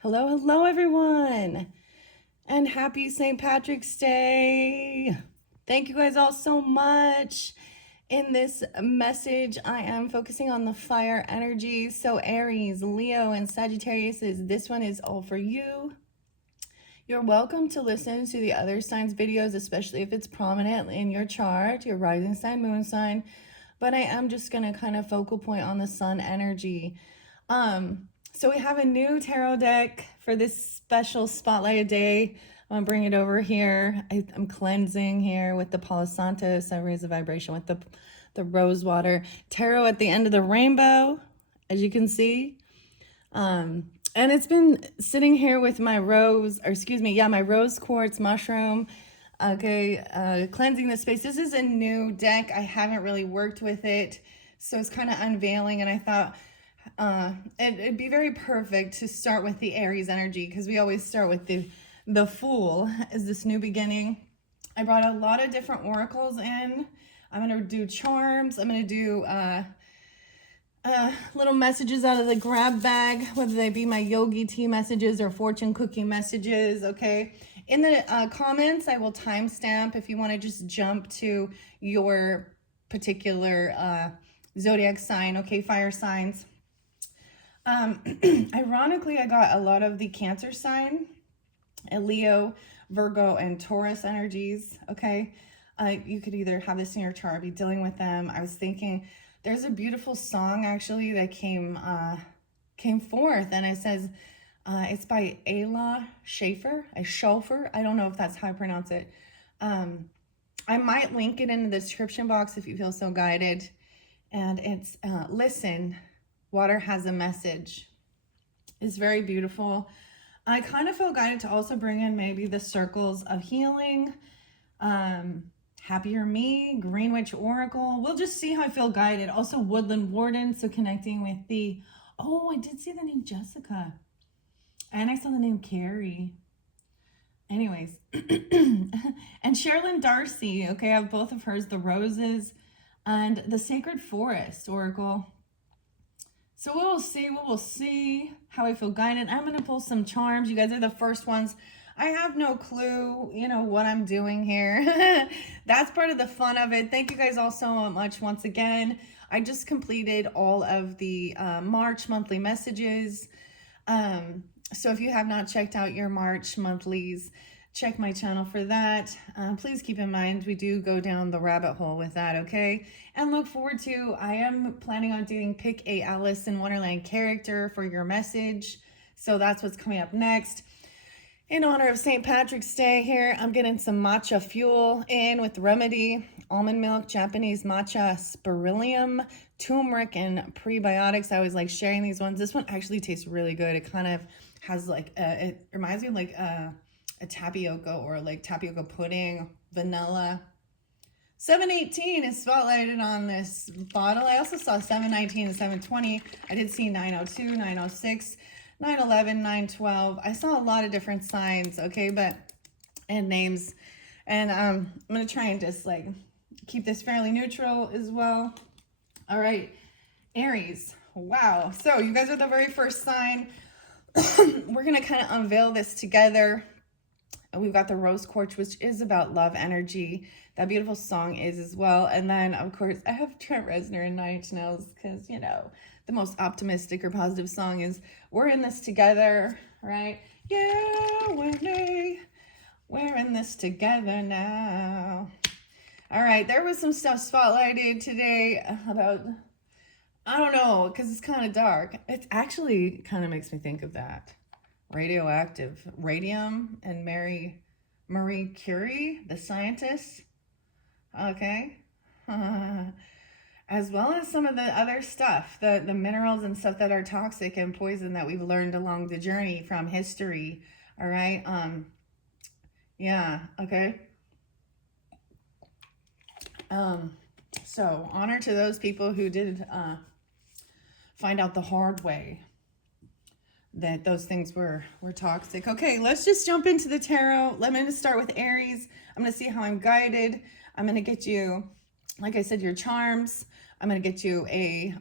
Hello, hello, everyone, and happy St. Patrick's Day. Thank you guys all so much. In this message, I am focusing on the fire energy. So, Aries, Leo, and Sagittarius, this one is all for you. You're welcome to listen to the other signs' videos, especially if it's prominent in your chart, your rising sign, moon sign. But I am just going to kind of focal point on the sun energy. So we have a new tarot deck for this special spotlight day. I'm gonna bring it over here. I'm cleansing here with the Palo Santo. So I raise the vibration with the rose water tarot at the end of the rainbow, as you can see. And it's been sitting here with my rose quartz mushroom. Okay, cleansing the space. This is a new deck. I haven't really worked with it, so it's kind of unveiling, and I thought it'd be very perfect to start with the Aries energy, because we always start with the Fool as this new beginning. I brought a lot of different oracles in. I'm going to do charms. I'm going to do little messages out of the grab bag, whether they be my yogi tea messages or fortune cookie messages. Okay, in the comments I will timestamp if you want to just jump to your particular zodiac sign. Okay, fire signs. Ironically, I got a lot of the Cancer sign, Leo, Virgo, and Taurus energies. Okay, you could either have this in your chart or be dealing with them. I was thinking there's a beautiful song actually that came forth, and it says it's by Ayla Schaefer. I don't know if that's how I pronounce it. I might link it in the description box if you feel so guided. And it's listen. Water has a message. It's very beautiful. I kind of feel guided to also bring in maybe the circles of healing, Happier Me, Greenwich Oracle. We'll just see how I feel guided. Also Woodland Warden, so connecting with I did see the name Jessica. And I saw the name Carrie. Anyways. And Sherilyn Darcy, okay, I have both of hers, the Roses and the Sacred Forest Oracle. So we will see how I feel guided. I'm going to pull some charms. You guys are the first ones. I have no clue, what I'm doing here. That's part of the fun of it. Thank you guys all so much once again. I just completed all of the March monthly messages. So if you have not checked out your March monthlies, check my channel for that. Please keep in mind, we do go down the rabbit hole with that, okay? And look forward to, I am planning on doing pick a Alice in Wonderland character for your message. So that's what's coming up next. In honor of St. Patrick's Day here, I'm getting some matcha fuel in with Remedy, almond milk, Japanese matcha, spirulina, turmeric, and prebiotics. I always like sharing these ones. This one actually tastes really good. It kind of has like, it reminds me of like a tapioca or like tapioca pudding, vanilla. 718 is spotlighted on this bottle. I also saw 719 and 720. I did see 902, 906, 911, 912. I saw a lot of different signs, okay, and names. And I'm going to try and just like keep this fairly neutral as well. All right, Aries. Wow. So you guys are the very first sign. We're going to kind of unveil this together. We've got the rose quartz, which is about love energy. That beautiful song is as well. And then, of course, I have Trent Reznor and Nine Inch Nails because, the most optimistic or positive song is we're in this together, right? Yeah, we're in this together now. All right, there was some stuff spotlighted today about, I don't know, because it's kind of dark. It actually kind of makes me think of that. Radioactive radium and Marie Curie, the scientist. Okay. As well as some of the other stuff, the minerals and stuff that are toxic and poison that we've learned along the journey from history. All right. Yeah. Okay. So honor to those people who did find out the hard way that those things were toxic. Okay, let's just jump into the tarot. Let me just start with Aries. I'm going to see how I'm guided. I'm going to get you, like I said, your charms. I'm going to get you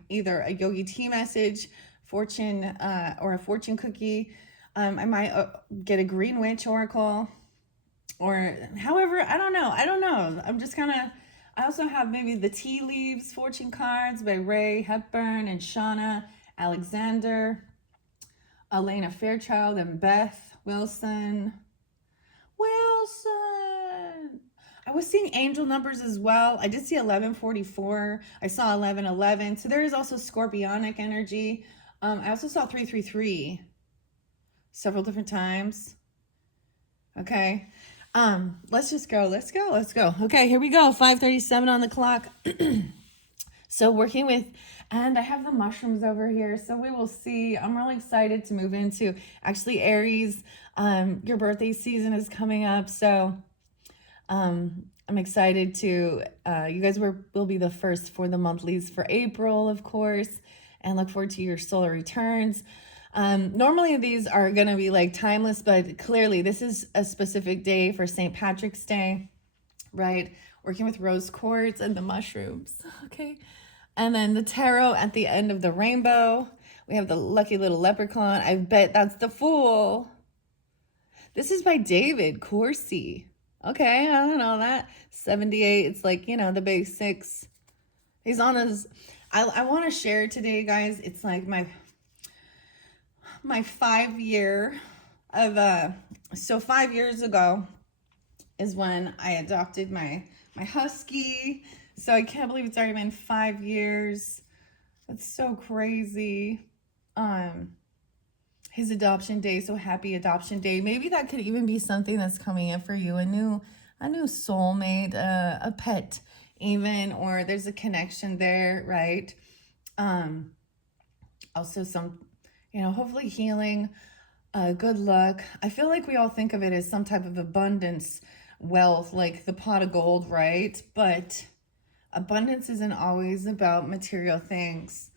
either a yogi tea message, fortune, or a fortune cookie. I might get a green witch oracle, or however, I don't know. I'm just kind of, I also have maybe the tea leaves fortune cards by Ray Hepburn and Shauna Alexander, Elena Fairchild and Beth Wilson. I was seeing angel numbers as well. I did see 1144. I saw 1111. So there is also scorpionic energy. I also saw 333 several different times. Okay. Let's just go. Let's go. Okay, here we go. 5:37 on the clock. So working with, and I have the mushrooms over here. So we will see. I'm really excited to move into actually Aries. Your birthday season is coming up. So I'm excited to, you guys will be the first for the monthlies for April, of course, and look forward to your solar returns. Normally these are going to be like timeless, but clearly this is a specific day for St. Patrick's Day, right? Working with rose quartz and the mushrooms. Okay. And then the tarot at the end of the rainbow. We have the lucky little leprechaun. I bet that's the Fool. This is by David Corsi. Okay, I don't know that. 78, it's like, you know, the basics. He's on his, I want to share today, guys. It's like my 5 year of, so 5 years ago is when I adopted my husky. So I can't believe it's already been 5 years. That's so crazy. His adoption day, so happy adoption day. Maybe that could even be something that's coming in for you, a new soulmate, a pet even, or there's a connection there, right? Also some, you know, hopefully healing, good luck. I feel like we all think of it as some type of abundance, wealth, like the pot of gold, right? But abundance isn't always about material things.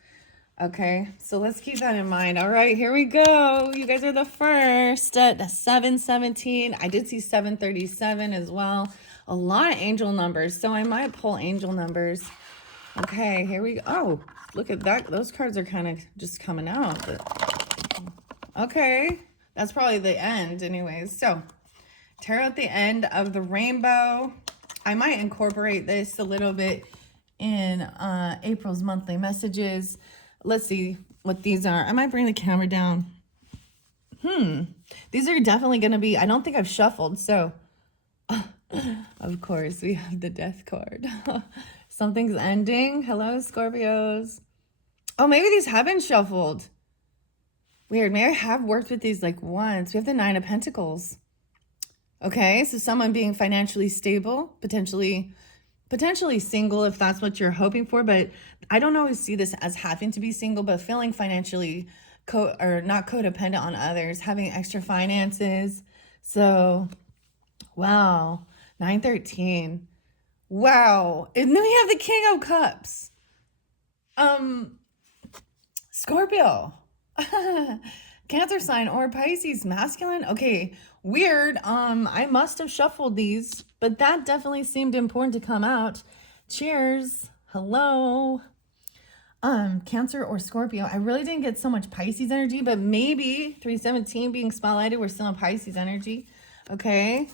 Okay, so let's keep that in mind. All right, here we go. You guys are the first at 7:17. I did see 7:37 as well. A lot of angel numbers, so I might pull angel numbers. Okay, here we go. Oh, look at that. Those cards are kind of just coming out. Okay, that's probably the end anyways. So, tarot at the end of the rainbow. I might incorporate this a little bit in April's monthly messages. Let's see what these are. I might bring the camera down. These are definitely going to be, I don't think I've shuffled. So, of course, we have the death card. Something's ending. Hello, Scorpios. Oh, maybe these have been shuffled. Weird. Maybe I have worked with these like once. We have the 9 of Pentacles. Okay, so someone being financially stable, potentially single if that's what you're hoping for, but I don't always see this as having to be single, but feeling financially not codependent on others, having extra finances. So, wow, 913. Wow, and then we have the King of Cups. Scorpio, Cancer sign or Pisces, masculine. Okay, weird. I must have shuffled these, but that definitely seemed important to come out. Cheers. Hello. Cancer or Scorpio. I really didn't get so much Pisces energy, but maybe 317 being spotlighted, we're still in Pisces energy. Okay.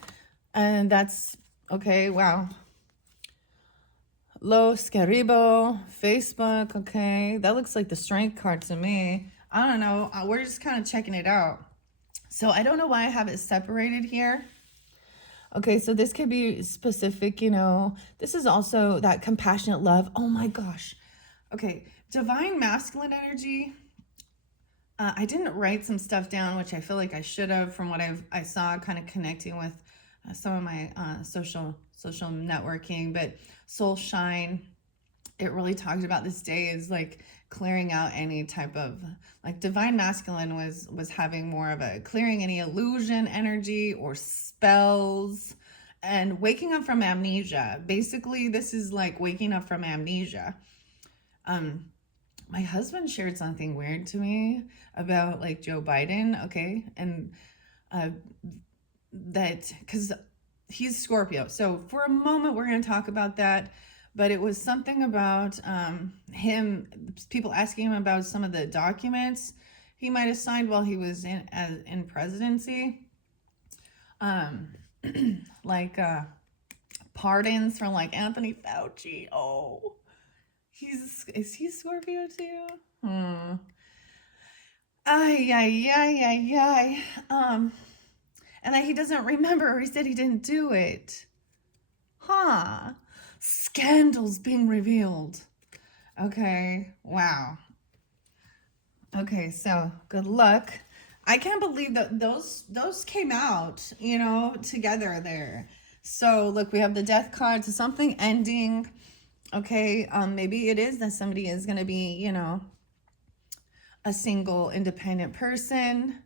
And that's okay. Wow. Los Caribo, Facebook. Okay. That looks like the strength card to me. I don't know. We're just kind of checking it out. So I don't know why I have it separated here. Okay, so this could be specific, you know. This is also that compassionate love. Oh my gosh. Okay, divine masculine energy. I didn't write some stuff down, which I feel like I should have from what I saw, kind of connecting with some of my social networking. But Soul Shine, it really talked about this day is like clearing out any type of, like divine masculine was having more of a clearing any illusion energy or spells and waking up from amnesia. Basically, this is like waking up from amnesia. My husband shared something weird to me about like Joe Biden. Okay. And that because he's Scorpio. So for a moment, we're going to talk about that. But it was something about him, people asking him about some of the documents he might have signed while he was in presidency. Um, like pardons from like Anthony Fauci. Oh, is he Scorpio too? Ay, ay, ay, ay, ay. And that he doesn't remember, or he said he didn't do it. Huh. Scandals being revealed. Okay, wow. Okay, so good luck. I can't believe that those came out, you know, together there. So look, we have the death card, so something ending. Okay, maybe it is that somebody is going to be, you know, a single independent person.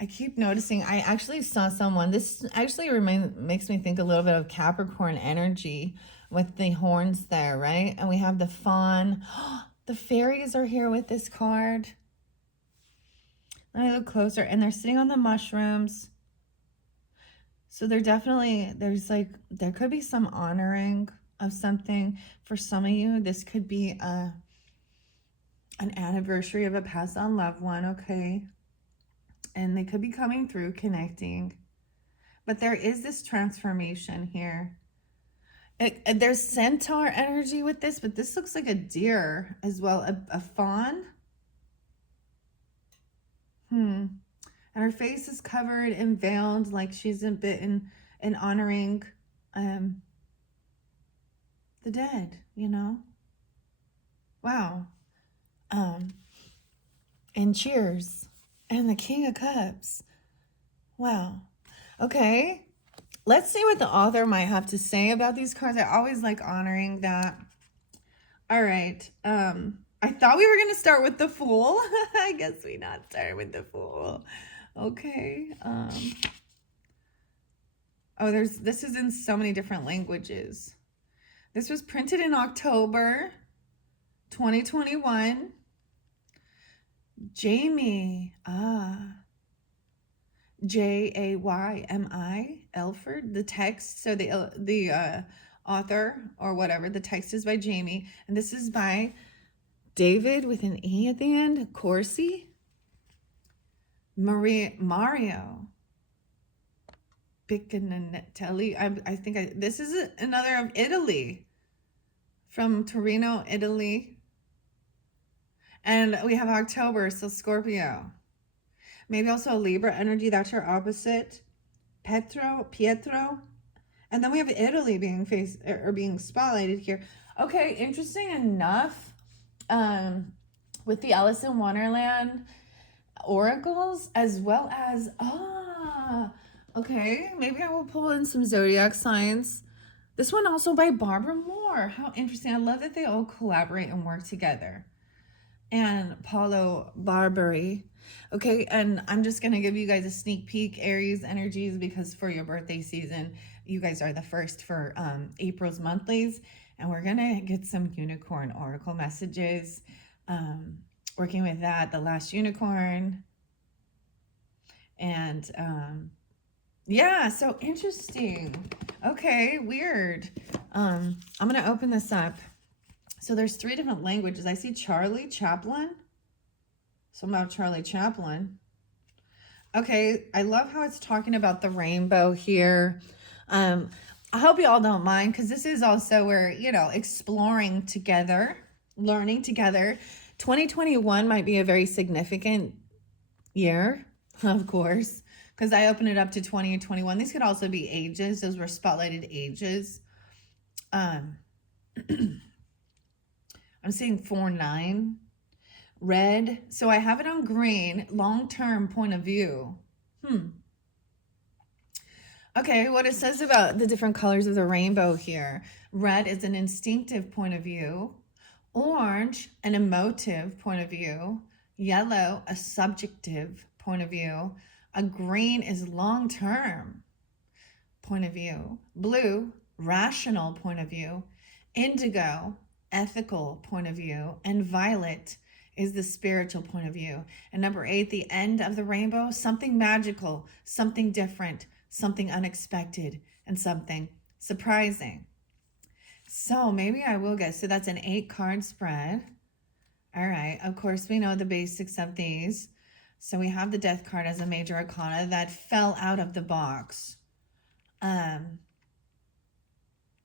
I keep noticing, I actually saw someone, this actually makes me think a little bit of Capricorn energy with the horns there, right? And we have the fawn. The fairies are here with this card. Let me look closer, and they're sitting on the mushrooms. So they're definitely, there could be some honoring of something. For some of you, this could be an anniversary of a passed on loved one, okay? And they could be coming through, connecting. But there is this transformation here. There's centaur energy with this, but this looks like a deer as well, a fawn. And her face is covered and veiled, like she's a bit in honoring the dead, you know? Wow. And cheers. And the King of Cups. Wow. Okay. Let's see what the author might have to say about these cards. I always like honoring that. All right. I thought we were going to start with the Fool. I guess we not started with the Fool. Okay. Oh, this is in so many different languages. This was printed in October 2021. Jamie. Jaymi Elford, the text, so the author or whatever, the text is by Jamie, and this is by David with an E at the end, Corsi. Mario Piccanatelli. I think this is another of Italy, from Torino, Italy. And we have October, so Scorpio. Maybe also a Libra energy, that's your opposite. Pietro. And then we have Italy being being spotlighted here. Okay, interesting enough, with the Alice in Wonderland oracles, as well as, okay, maybe I will pull in some zodiac signs. This one also by Barbara Moore. How interesting. I love that they all collaborate and work together. And Paulo Barberi. Okay, and I'm just going to give you guys a sneak peek, Aries energies, because for your birthday season, you guys are the first for April's monthlies. And we're going to get some unicorn oracle messages. Working with that, the last unicorn. And yeah, so interesting. Okay, weird. I'm going to open this up. So there's 3 different languages. I see Charlie Chaplin. Something about Charlie Chaplin. Okay, I love how it's talking about the rainbow here. I hope you all don't mind, because this is also where, you know, exploring together, learning together. 2021 might be a very significant year, of course, because I opened it up to 20 and 21. These could also be ages. Those were spotlighted ages. I'm seeing 4-9. Red. So I have it on green. Long-term point of view. Okay, what it says about the different colors of the rainbow here. Red is an instinctive point of view. Orange, an emotive point of view. Yellow, a subjective point of view. A green is long-term point of view. Blue, rational point of view. Indigo, ethical point of view. And violet is the spiritual point of view. And number 8, the end of the rainbow, something magical, something different, something unexpected, and something surprising. So maybe I will get, so that's an 8-card spread. All right. Of course, we know the basics of these. So we have the Death card as a major arcana that fell out of the box. Where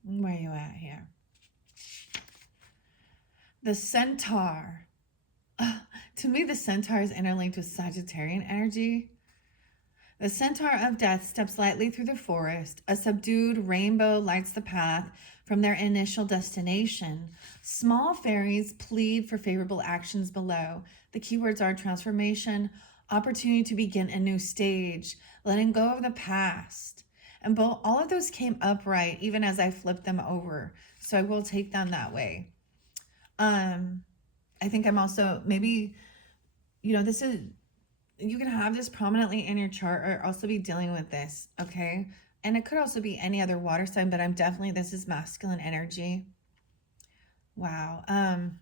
are you at here? The Centaur. To me, the Centaur is interlinked with Sagittarian energy. The Centaur of Death steps lightly through the forest. A subdued rainbow lights the path from their initial destination. Small fairies plead for favorable actions below. The keywords are transformation, opportunity to begin a new stage, letting go of the past. And all of those came upright even as I flipped them over. So I will take them that way. I think I'm also maybe, this is, you can have this prominently in your chart or also be dealing with this, okay? And it could also be any other water sign, but this is masculine energy. Wow. And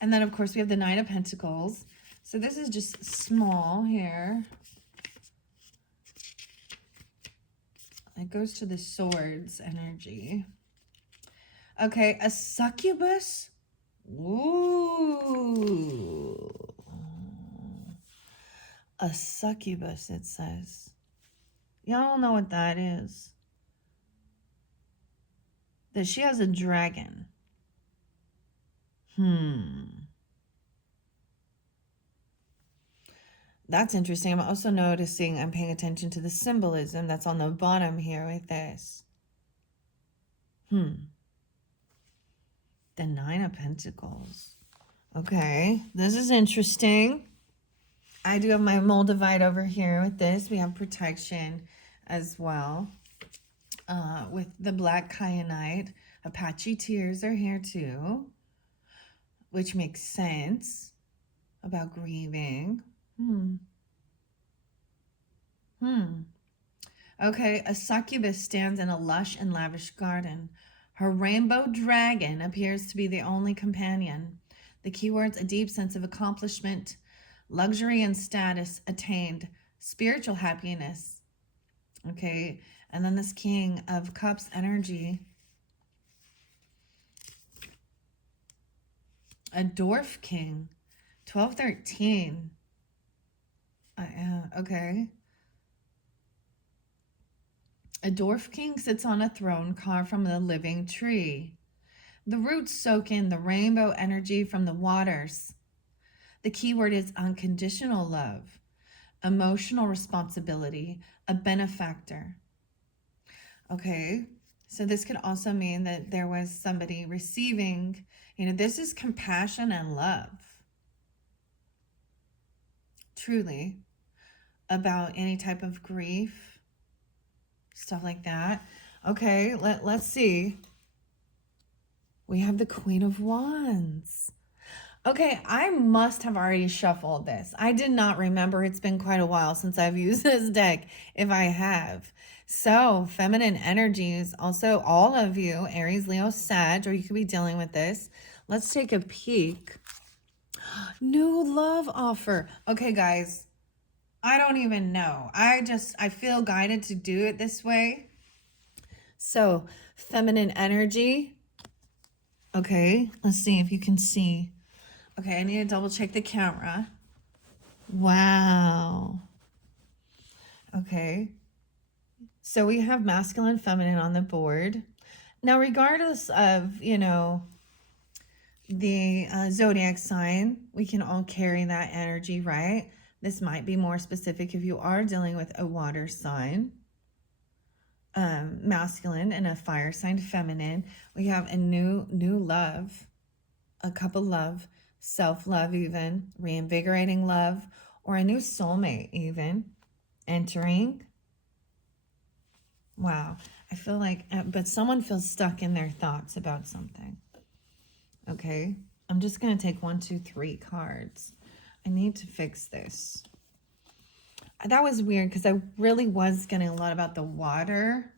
then of course we have the Nine of Pentacles. So this is just small here. It goes to the Swords energy. Okay, a succubus. Ooh. A succubus, it says. Y'all don't know what that is. That she has a dragon. That's interesting. I'm also noticing, I'm paying attention to the symbolism that's on the bottom here with this. The Nine of Pentacles. Okay, this is interesting. I do have my Moldavite over here with this. We have protection as well. With the Black Kyanite. Apache tears are here too. Which makes sense about grieving. Okay, a succubus stands in a lush and lavish garden. Her rainbow dragon appears to be the only companion. The keywords: a deep sense of accomplishment, luxury and status attained, spiritual happiness. Okay, and then this King of Cups energy. A dwarf king, 1213. Okay. A dwarf king sits on a throne carved from the living tree. The roots soak in the rainbow energy from the waters. The keyword is unconditional love, emotional responsibility, a benefactor. Okay, so this could also mean that there was somebody receiving, this is compassion and love. Truly, about any type of grief. Stuff like that. Okay, let's see. We have the Queen of Wands. Okay, I must have already shuffled this. I did not remember. It's been quite a while since I've used this deck, if I have. So, feminine energies, also all of you, Aries, Leo, Sag, or you could be dealing with this. Let's take a peek. New love offer. Okay, guys. I don't even know. I feel guided to do it this way. So, feminine energy. Okay, let's see if you can see. Okay, I need to double check the camera. Wow. Okay. So we have masculine, feminine on the board. Now, regardless of, the zodiac sign, we can all carry that energy, right? This might be more specific if you are dealing with a water sign, masculine, and a fire sign, feminine. We have a new love, a cup of love, self-love even, reinvigorating love, or a new soulmate even entering. Wow. I feel like, but someone feels stuck in their thoughts about something. Okay. I'm just going to take 1, 2, 3 cards. I need to fix this. That was weird because I really was getting a lot about the water.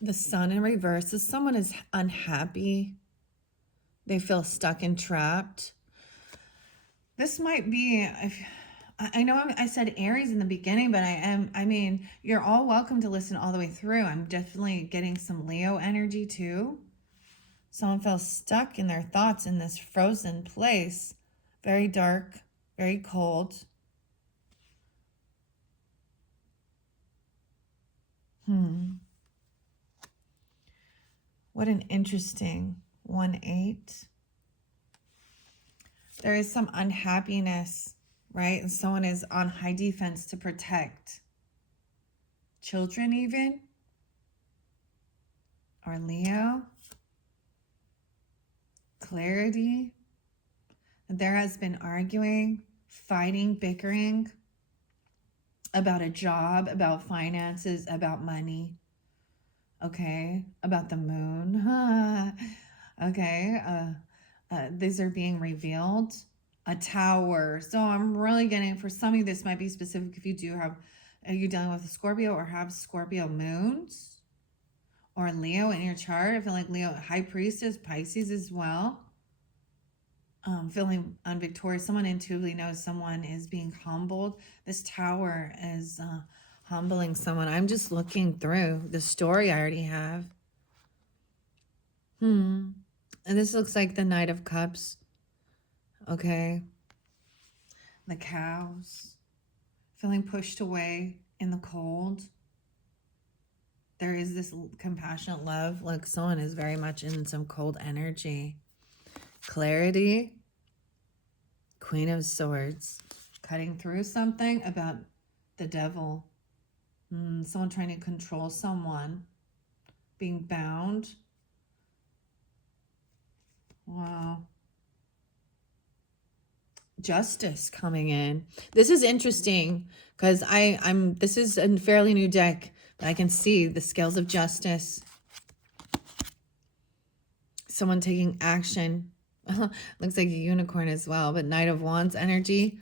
The Sun in reverse. If someone is unhappy, they feel stuck and trapped. This might be, I know I said Aries in the beginning, but you're all welcome to listen all the way through. I'm definitely getting some Leo energy too. Someone feels stuck in their thoughts in this frozen place. Very dark, very cold. What an interesting 1-8. There is some unhappiness, right? And someone is on high defense to protect children even. Or Leo. Clarity. There has been arguing, fighting, bickering about a job, about finances, about money. Okay, about the moon. Okay, these are being revealed. A tower. So I'm really getting, for some of you, this might be specific if you do have, are you dealing with a Scorpio or have Scorpio moons? Or Leo in your chart? I feel like Leo, High Priestess, Pisces as well. Feeling unvictorious. Someone intuitively knows someone is being humbled. This tower is humbling someone. I'm just looking through the story I already have. And this looks like the Knight of Cups. Okay. The cows. Feeling pushed away in the cold. There is this compassionate love. Like someone is very much in some cold energy. Clarity. Queen of Swords. Cutting through something about the devil. Someone trying to control someone. Being bound. Wow. Justice coming in. This is interesting because this is a fairly new deck, but I can see the scales of justice. Someone taking action. Looks like a unicorn as well, but Knight of Wands energy.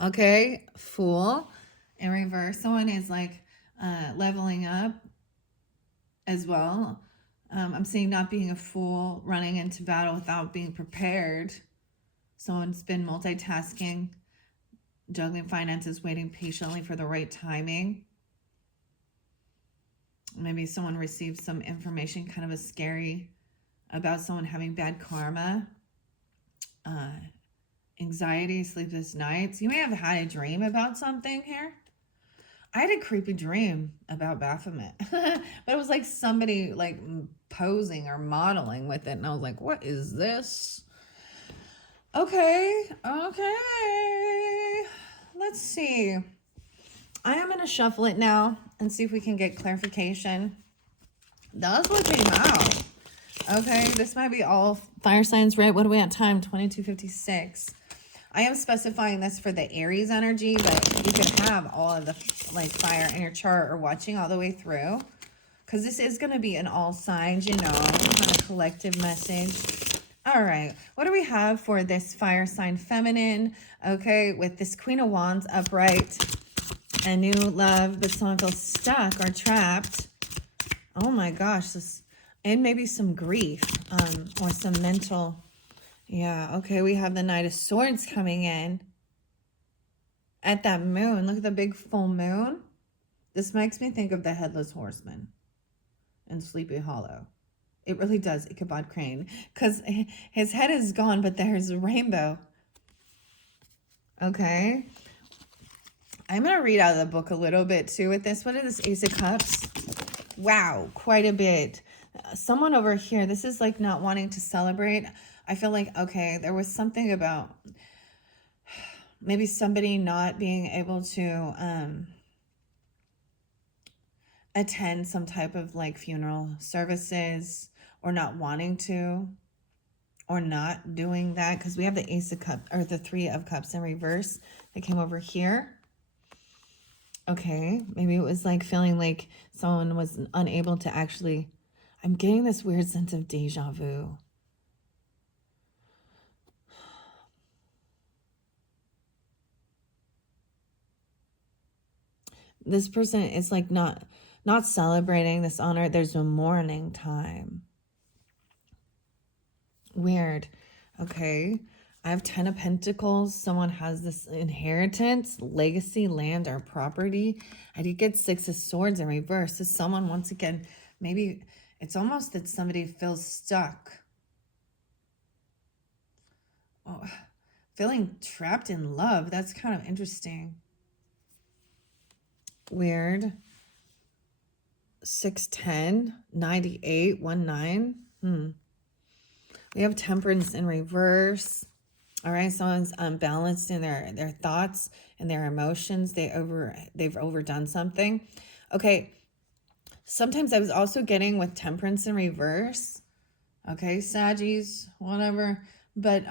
Okay, Fool. In reverse, someone is like leveling up as well. I'm seeing not being a fool, running into battle without being prepared. Someone's been multitasking, juggling finances, waiting patiently for the right timing. Maybe someone received some information, kind of a scary, about someone having bad karma. Anxiety, sleepless nights. You may have had a dream about something here. I had a creepy dream about Baphomet. But it was like somebody like posing or modeling with it. And I was like, what is this? Okay. Let's see. I am going to shuffle it now and see if we can get clarification. That's what came out. Okay, this might be all fire signs, right? What are we at time? 22:56. I am specifying this for the Aries energy, but you could have all of the like fire in your chart or watching all the way through. Because this is going to be an all signs, you know, kind of collective message. All right, what do we have for this fire sign feminine? Okay, with this Queen of Wands upright and new love, but someone feels stuck or trapped. Oh my gosh, this, and maybe some grief or some mental. Yeah, okay, we have the Knight of Swords coming in at that moon. Look at the big full moon. This makes me think of the Headless Horseman and Sleepy Hollow. It really does, Ichabod Crane, because his head is gone, but there's a rainbow. Okay. I'm going to read out of the book a little bit, too, with this. What is this Ace of Cups? Wow, quite a bit. Someone over here, this is like not wanting to celebrate. I feel like, okay, there was something about maybe somebody not being able to attend some type of like funeral services or not wanting to or not doing that, because we have the Ace of Cups or the Three of Cups in reverse that came over here. Okay, maybe it was like feeling like someone was unable to actually, I'm getting this weird sense of deja vu. This person is like not celebrating this honor. There's a mourning time. Weird. Okay. I have 10 of Pentacles. Someone has this inheritance, legacy, land, or property. I did get 6 of Swords in reverse. So someone, once again, maybe it's almost that somebody feels stuck Oh, feeling trapped in love. That's kind of interesting. Weird. 610, 98, 19. We have temperance in reverse. All right, someone's unbalanced in their thoughts and their emotions. They've overdone something. Okay, sometimes I was also getting with temperance in reverse. Okay, Saggies, whatever. But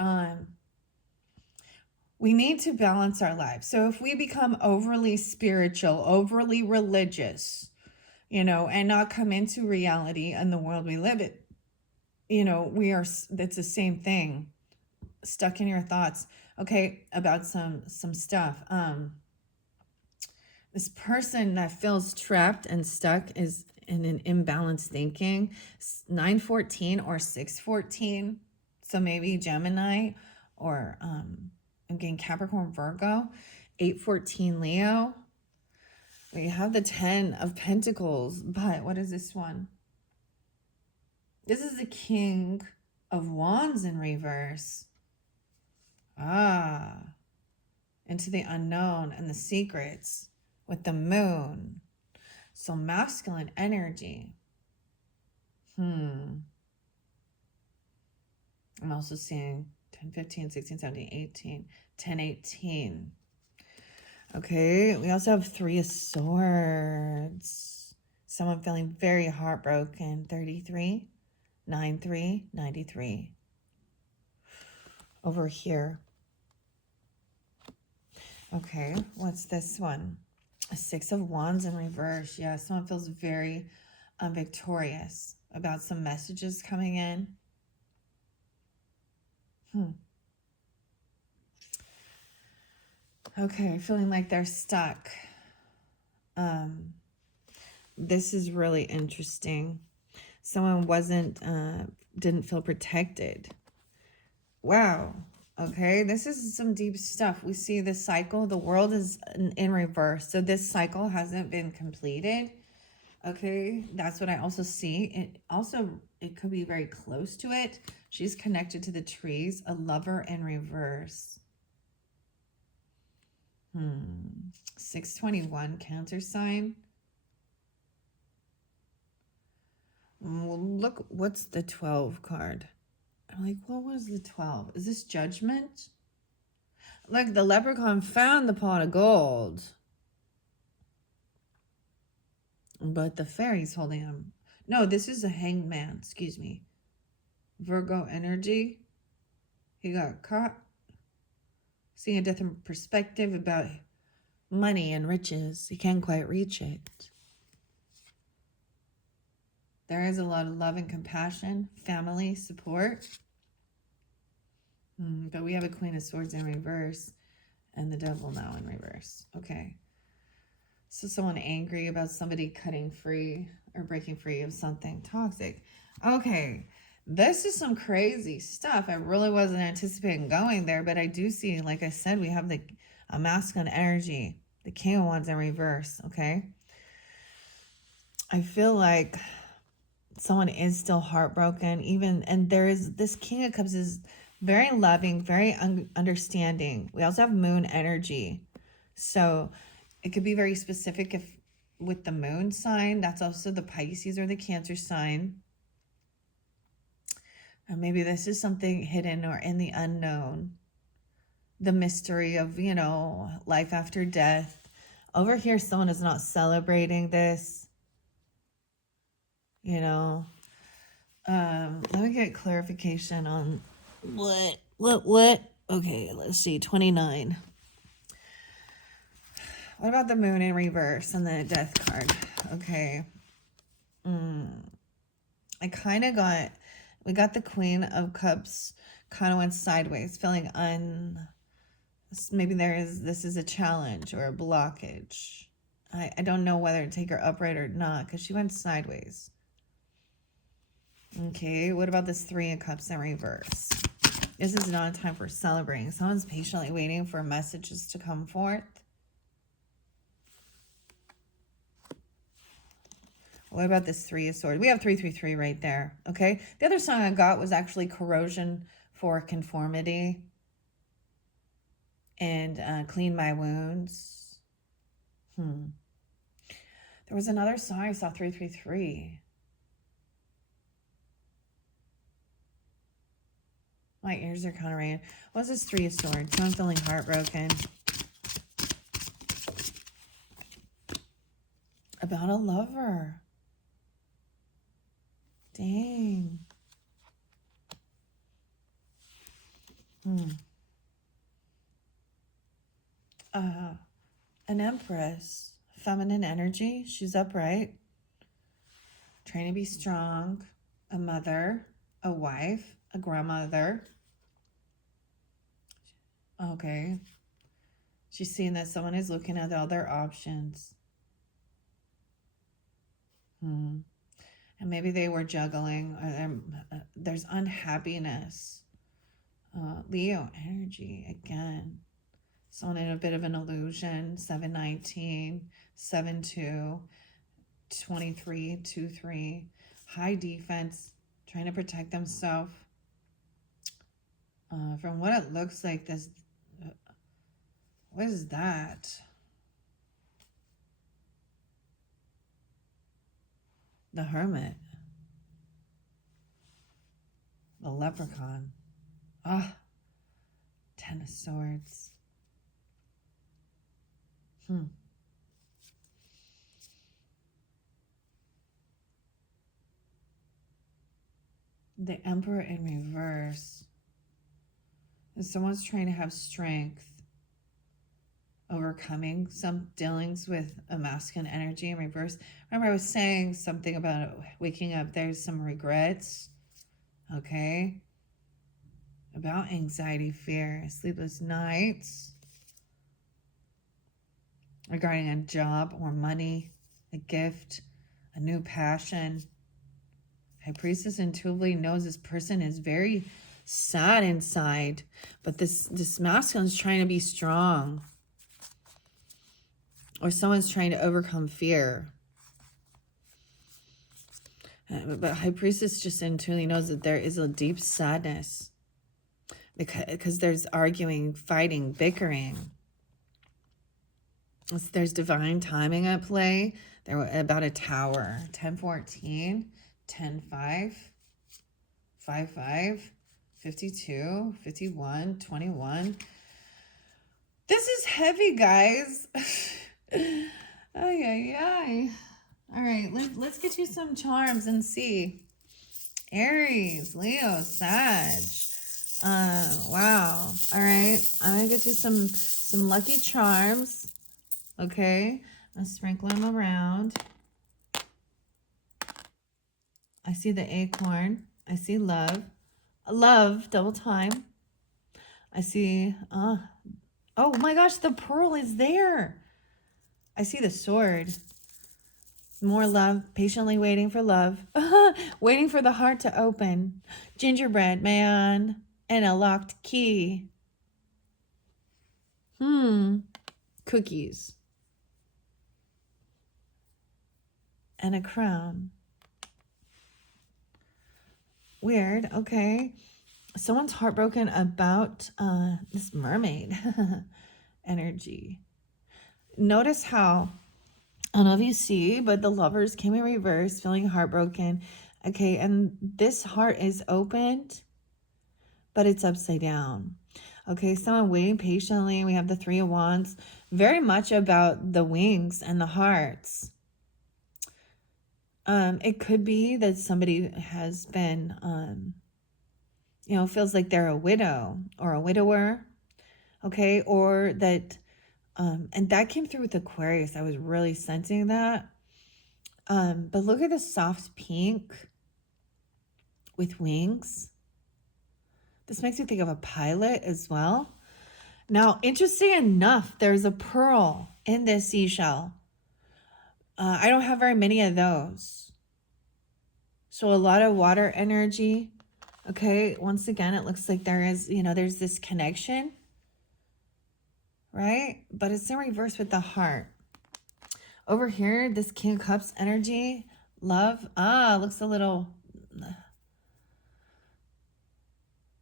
we need to balance our lives. So if we become overly spiritual, overly religious, and not come into reality and the world we live in, it's the same thing. Stuck in your thoughts. Okay, about some stuff. This person that feels trapped and stuck is in an imbalanced thinking. 914 or 614. So maybe Gemini or I'm getting Capricorn, Virgo. 814 Leo. We have the 10 of Pentacles, but what is this one? This is the King of Wands in reverse. Into the unknown and the secrets with the moon. So masculine energy. I'm also seeing 10, 15, 16, 17, 18, 10, 18. Okay, we also have 3 of Swords. Someone feeling very heartbroken. 33, 93, 93. Over here. Okay, what's this one? A 6 of Wands in reverse. Yeah, someone feels very victorious about some messages coming in. Okay, feeling like they're stuck. This is really interesting. Someone didn't feel protected. Wow. Okay, this is some deep stuff. We see the cycle. The world is in reverse. So this cycle hasn't been completed. Okay, that's what I also see. It could be very close to it. She's connected to the trees. A lover in reverse. 621 Cancer sign. Well, look, what's the 12 card? I'm like, what was the 12? Is this Judgment? Look, the leprechaun found the pot of gold. But the fairy's holding him. No, this is a hanged man. Excuse me. Virgo energy. He got caught. Seeing a different perspective about money and riches. He can't quite reach it. There is a lot of love and compassion, family support. But we have a Queen of Swords in reverse and the Devil now in reverse. Okay. So someone angry about somebody cutting free or breaking free of something toxic. Okay. This is some crazy stuff. I really wasn't anticipating going there, but I do see, like I said, we have a masculine energy. The King of Wands in reverse, okay? I feel like someone is still heartbroken, and there is this King of Cups is very loving, very understanding. We also have moon energy. So it could be very specific if with the moon sign. That's also the Pisces or the Cancer sign. And maybe this is something hidden or in the unknown. The mystery of, life after death. Over here, someone is not celebrating this. Let me get clarification on what? Okay, let's see, 29. What about the moon in reverse and the death card? Okay. We got the Queen of Cups kind of went sideways, feeling maybe this is a challenge or a blockage. I don't know whether to take her upright or not because she went sideways. Okay, what about this 3 of Cups in reverse? This is not a time for celebrating. Someone's patiently waiting for messages to come forth. What about this 3 of Swords? We have 333 right there, okay? The other song I got was actually Corrosion for Conformity. and clean my wounds. There was another song I saw, 333. My ears are kind of ringing. What's this 3 of Swords? So I'm feeling heartbroken. About a lover. Dang. An Empress. Feminine energy. She's upright. Trying to be strong. A mother. A wife. A grandmother. Okay. She's seeing that someone is looking at all their options. And maybe they were juggling. There's unhappiness. Leo energy again. Someone in a bit of an illusion. 719, 72, 23, 23. High defense. Trying to protect themselves. From what it looks like, this... what is that? The Hermit. The Leprechaun. Ah. 10 of Swords. The Emperor in reverse. And someone's trying to have strength. Overcoming some dealings with a masculine energy in reverse. Remember, I was saying something about waking up. There's some regrets. Okay. About anxiety, fear, sleepless nights. Regarding a job or money, a gift, a new passion. High Priestess intuitively knows this person is very sad inside, but this masculine is trying to be strong. Or someone's trying to overcome fear. But High Priestess just intuitively knows that there is a deep sadness. Because there's arguing, fighting, bickering. There's divine timing at play. There were about a tower. 1014, 10-5, 5-5, 52, 51, 21. This is heavy, guys. Ay, ay, ay. All right, let's get you some charms and see. Aries, Leo, Sag. Wow. All right, I'm gonna get you some lucky charms. Okay, I'll sprinkle them around. I see the acorn. I see love. Love, double time. I see, oh my gosh, the pearl is there. I see the sword. More love, patiently waiting for love. Waiting for the heart to open. Gingerbread man and a locked key. Cookies. And a crown. Weird, okay. Someone's heartbroken about this mermaid energy. Notice how, I don't know if you see, but the lovers came in reverse, feeling heartbroken. Okay, and this heart is opened, but it's upside down. Okay, someone waiting patiently. We have the 3 of Wands. Very much about the wings and the hearts. It could be that somebody has been, feels like they're a widow or a widower. Okay, or that, and that came through with Aquarius. I was really sensing that. But look at the soft pink with wings. This makes me think of a pilot as well. Now, interesting enough, there's a pearl in this seashell. I don't have very many of those. So a lot of water energy. Okay, once again, it looks like there is, there's this connection. Right? But it's in reverse with the heart. Over here, this King of Cups energy, love. Looks a little,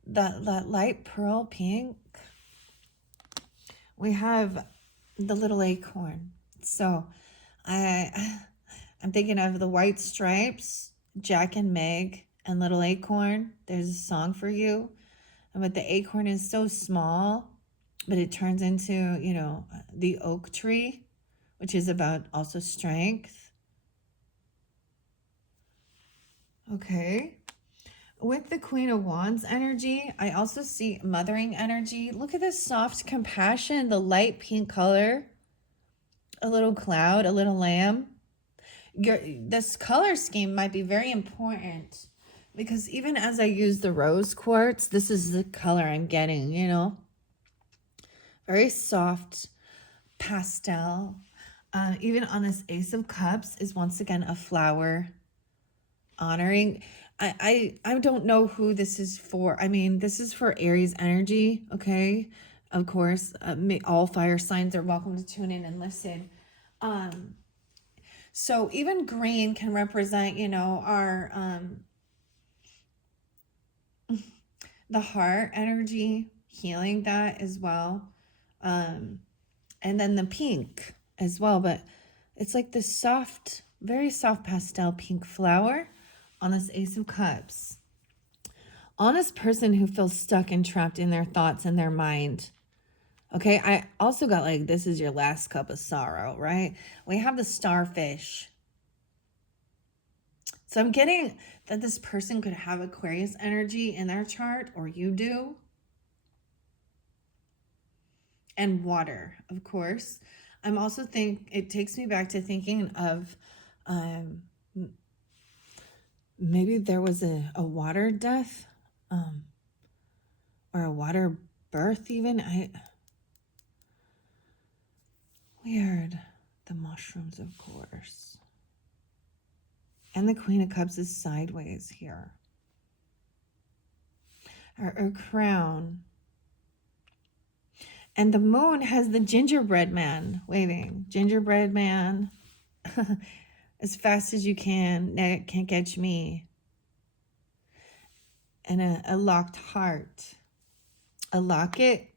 that light pearl pink. we have the little acorn. So I'm thinking of the White Stripes, Jack and Meg, and Little Acorn. There's a song for you. But the acorn is so small, but it turns into, the oak tree, which is about also strength. Okay. With the Queen of Wands energy, I also see mothering energy. Look at this soft compassion, the light pink color, a little cloud, a little lamb. This color scheme might be very important because even as I use the rose quartz, this is the color I'm getting, very soft pastel. Even on this Ace of Cups is once again a flower honoring. I don't know who this is for. I mean, this is for Aries energy, okay? Of course, all fire signs are welcome to tune in and listen. So even green can represent, our the heart energy, healing that as well. And then the pink as well, but it's like this soft, very soft pastel pink flower on this Ace of Cups. On this person who feels stuck and trapped in their thoughts and their mind. Okay, I also got like, this is your last cup of sorrow, right? We have the starfish. So I'm getting that this person could have Aquarius energy in their chart, or you do. And water, of course. I'm also it takes me back to thinking of maybe there was a water death or a water birth even. Weird. The mushrooms, of course. And the Queen of Cups is sideways here. Her crown. And the moon has the gingerbread man waving. Gingerbread man. As fast as you can. That can't catch me. And a locked heart. A locket.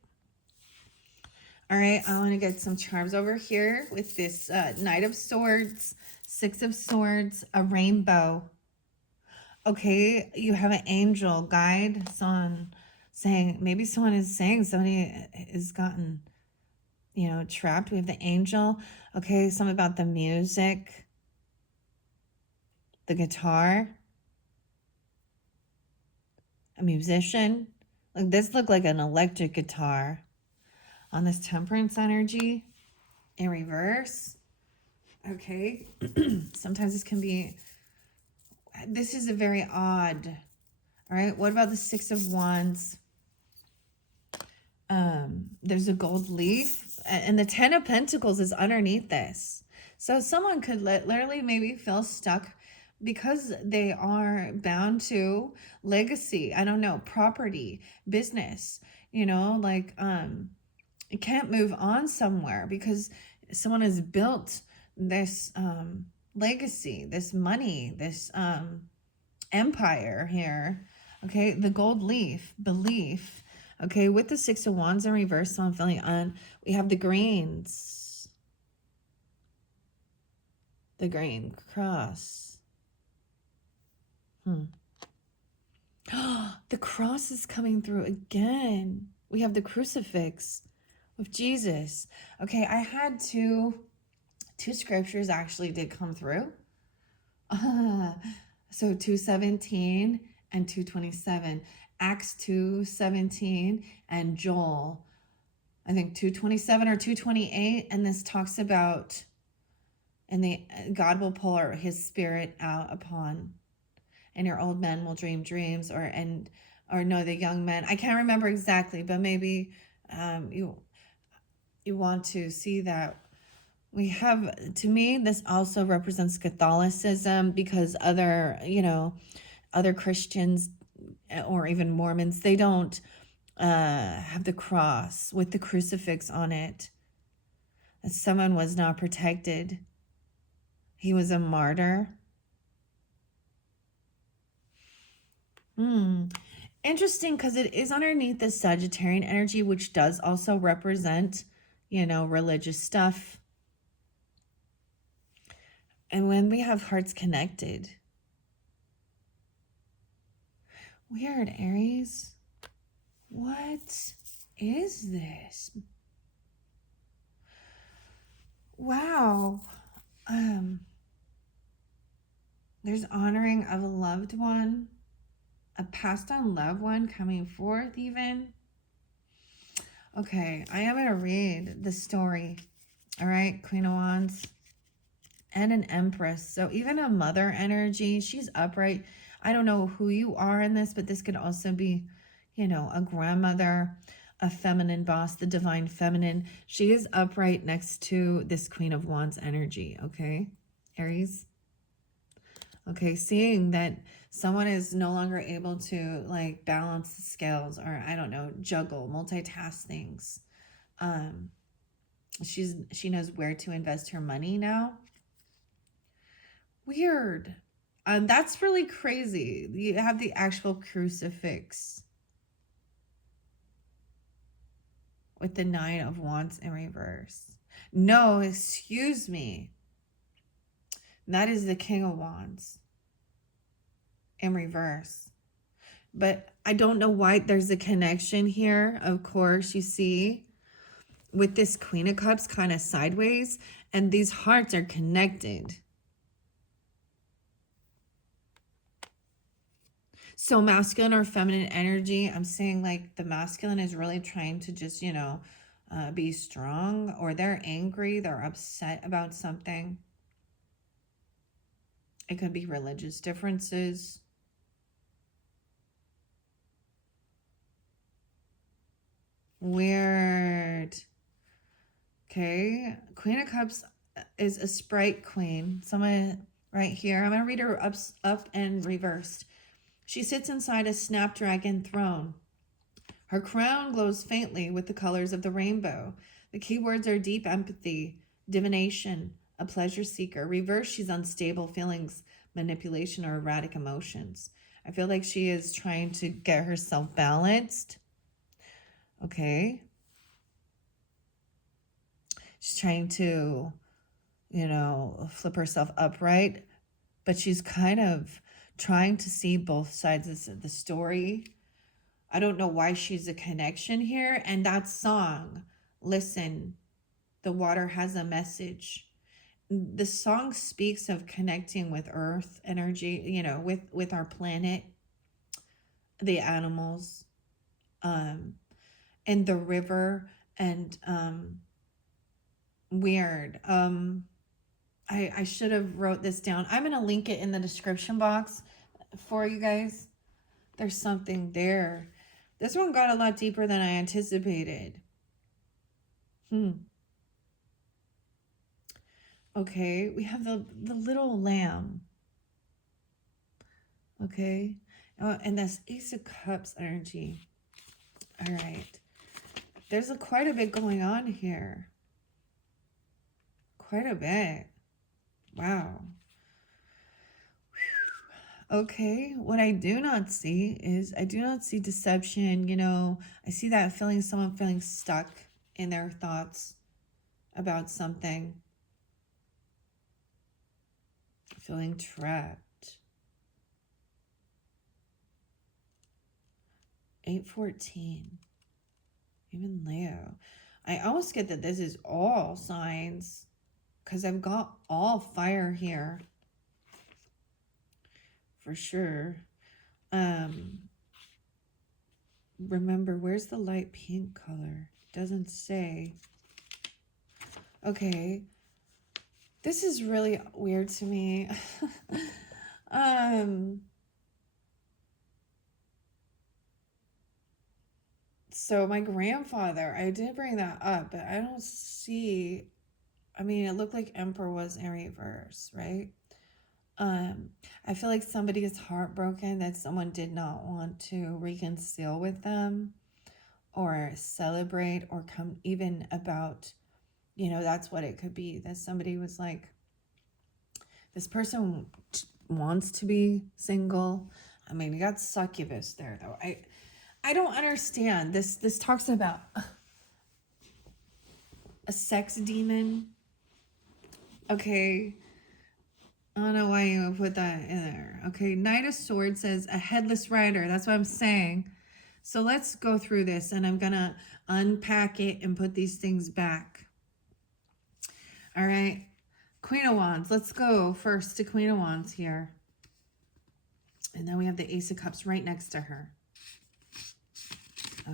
All right, I want to get some charms over here with this Knight of Swords, Six of Swords, a rainbow. Okay, you have an angel guide, someone saying, maybe someone is saying somebody has gotten, trapped. We have the angel. Okay, something about the music, the guitar, a musician. Like this looked like an electric guitar. On this Temperance energy in reverse. Okay. Sometimes this is a very odd. All right. What about the Six of Wands? There's a gold leaf and the 10 of Pentacles is underneath this. So someone could literally maybe feel stuck because they are bound to legacy. I don't know, property, business, it can't move on somewhere because someone has built this legacy, this money, this empire here. Okay, the gold leaf, belief. Okay, with the Six of Wands in reverse, so I'm feeling we have the greens. The green cross. The cross is coming through again. We have the crucifix with Jesus. Okay, I had two scriptures actually did come through. So 2:17 and 2:27. Acts 2:17 and Joel, I think 2:27 or 2:28. And this talks about, God will pour his spirit out upon, and your old men will dream dreams, or the young men. I can't remember exactly, but maybe you want to see that. We have, to me, this also represents Catholicism because other Christians or even Mormons, they don't have the cross with the crucifix on it. Someone was not protected. He was a martyr. Interesting, because it is underneath the Sagittarian energy, which does also represent you know, religious stuff. And when we have hearts connected, weird, Aries. What is this? Wow. There's honoring of a loved one, a passed on loved one coming forth even. Okay, I am going to read the story. All right, Queen of Wands and an Empress. So even a mother energy, she's upright. I don't know who you are in this, but this could also be, you know, a grandmother, a feminine boss, the divine feminine. She is upright next to this Queen of Wands energy, okay, Aries? Okay, seeing that someone is no longer able to like balance the scales or I don't know, juggle, multitask things. She knows where to invest her money now. Weird. That's really crazy. You have the actual crucifix with the 9 of Wands in reverse. No, excuse me. That is the King of Wands in reverse. But I don't know why there's a connection here. Of course, you see, with this Queen of Cups kind of sideways, and these hearts are connected. So masculine or feminine energy, I'm saying like the masculine is really trying to just, you know, be strong, or they're angry, they're upset about something. It could be religious differences. Weird. Okay, Queen of Cups is a sprite queen. Someone right here, I'm going to read her up and reversed. She sits inside a snapdragon throne. Her crown glows faintly with the colors of the rainbow. The keywords are deep empathy, divination, a pleasure seeker. Reverse, she's unstable feelings, manipulation, or erratic emotions. I feel like she is trying to get herself balanced. Okay. She's trying to, you know, flip herself upright, but she's kind of trying to see both sides of the story. I don't know why she's a connection here. And that song, listen, the water has a message. The song speaks of connecting with earth energy, you know, with our planet, the animals, and the river, and weird. I should have wrote this down. I'm going to link it in the description box for you guys. There's something there. This one got a lot deeper than I anticipated. Okay, we have the little lamb. Okay, and that's Ace of Cups energy. All right, there's quite a bit going on here. Quite a bit. Wow. Okay, what I do not see is I do not see deception. You know, I see that feeling, someone feeling stuck in their thoughts about something, feeling trapped. 814. Even Leo. I almost get that this is all signs because I've got all fire here. For sure. Remember, where's the light pink color? Doesn't say. Okay. This is really weird to me. So my grandfather, I did bring that up, but I don't see, I mean, it looked like Emperor was in reverse, right? I feel like somebody is heartbroken that someone did not want to reconcile with them or celebrate or come even about, you know, that's what it could be. That somebody was like, this person wants to be single. I mean, you got succubus there though. I don't understand. This talks about a sex demon. Okay. I don't know why you would put that in there. Okay. Knight of Swords says a headless rider. That's what I'm saying. So let's go through this, and I'm going to unpack it and put these things back. All right. Queen of Wands. Let's go first to Queen of Wands here. And then we have the Ace of Cups right next to her.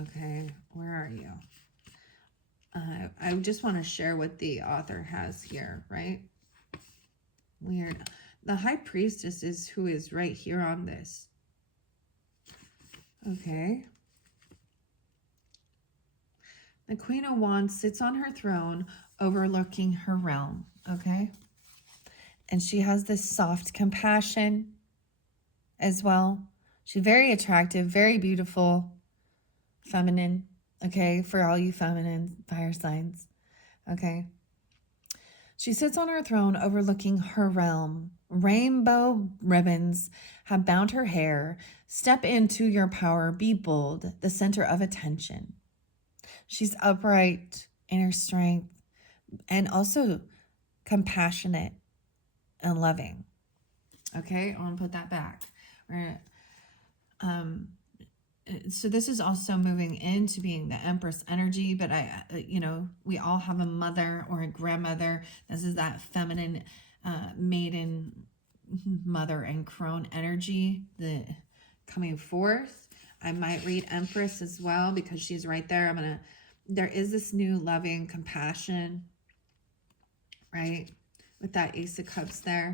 Okay. Where are you? I just want to share what the author has here, right? Weird. The High Priestess is who is right here on this. Okay. The Queen of Wands sits on her throne overlooking her realm, okay? And she has this soft compassion as well. She's very attractive, very beautiful, feminine, okay? For all you feminine fire signs, okay? She sits on her throne overlooking her realm. Rainbow ribbons have bound her hair. Step into your power, be bold, the center of attention. She's upright in her strength and also compassionate and loving. Okay, I want to put that back. So this is also moving into being the Empress energy, but we all have a mother or a grandmother. This is that feminine maiden mother and crone energy the coming forth. I might read Empress as well because she's right there. There is this new loving compassion, right? With that Ace of Cups there.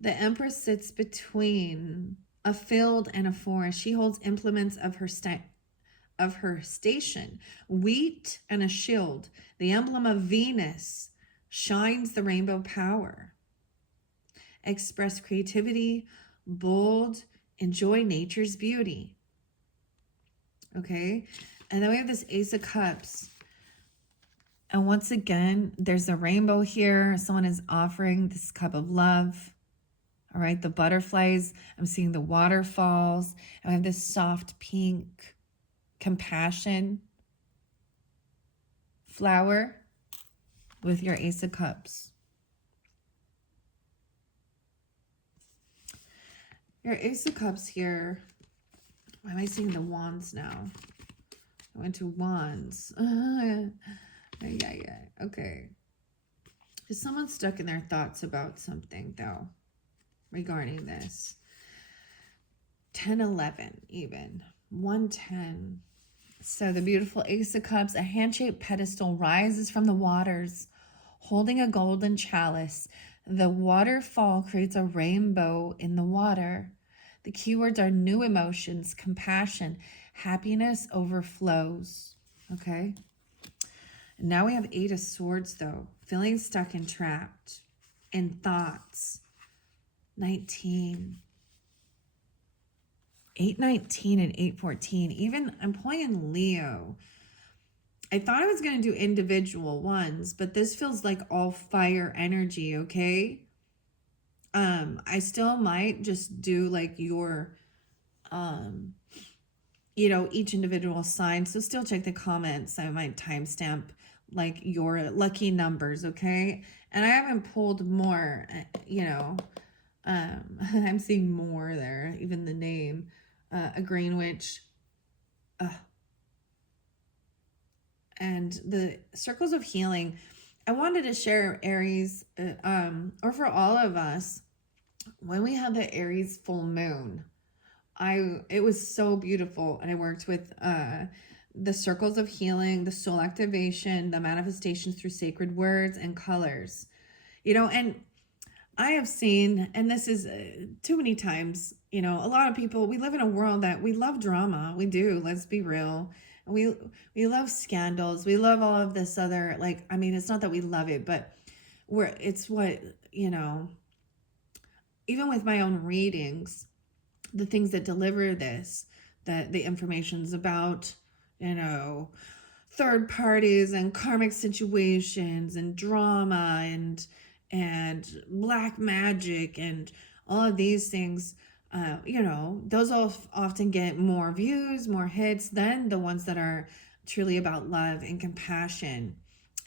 The Empress sits between a field and a forest. She holds implements of her station, wheat and a shield. The emblem of Venus shines the rainbow power. Express creativity, bold, enjoy nature's beauty. Okay, and then we have this Ace of Cups. And once again, there's a rainbow here. Someone is offering this cup of love. All right, the butterflies. I'm seeing the waterfalls. And we have this soft pink compassion flower with your Ace of Cups. Your Ace of Cups here. Why am I seeing the wands now? I went to wands. Yeah. Okay. Is someone stuck in their thoughts about something, though, regarding this? 10, 11, even. 110. So the beautiful Ace of Cups, a hand-shaped pedestal rises from the waters, holding a golden chalice. The waterfall creates a rainbow in the water. The keywords are new emotions, compassion, happiness overflows. Okay. And now we have 8 of Swords, though. Feeling stuck and trapped in thoughts. 19. 819 and 814. Even I'm pulling Leo. I thought I was going to do individual ones, but this feels like all fire energy, okay? I still might just do like your, each individual sign. So still check the comments. I might timestamp like your lucky numbers, okay? And I haven't pulled more, I'm seeing more there, even the name, a green witch, and the circles of healing. I wanted to share Aries, or for all of us, when we had the Aries full moon, it was so beautiful. And I worked with the circles of healing, the soul activation, the manifestations through sacred words and colors, and I have seen, and this is too many times, a lot of people, we live in a world that we love drama. We do. Let's be real. We love scandals. We love all of this other, it's not that we love it, but it's what, even with my own readings, the things that deliver this, that the information's about, third parties and karmic situations and drama and black magic and all of these things. You know, those often get more views, more hits than the ones that are truly about love and compassion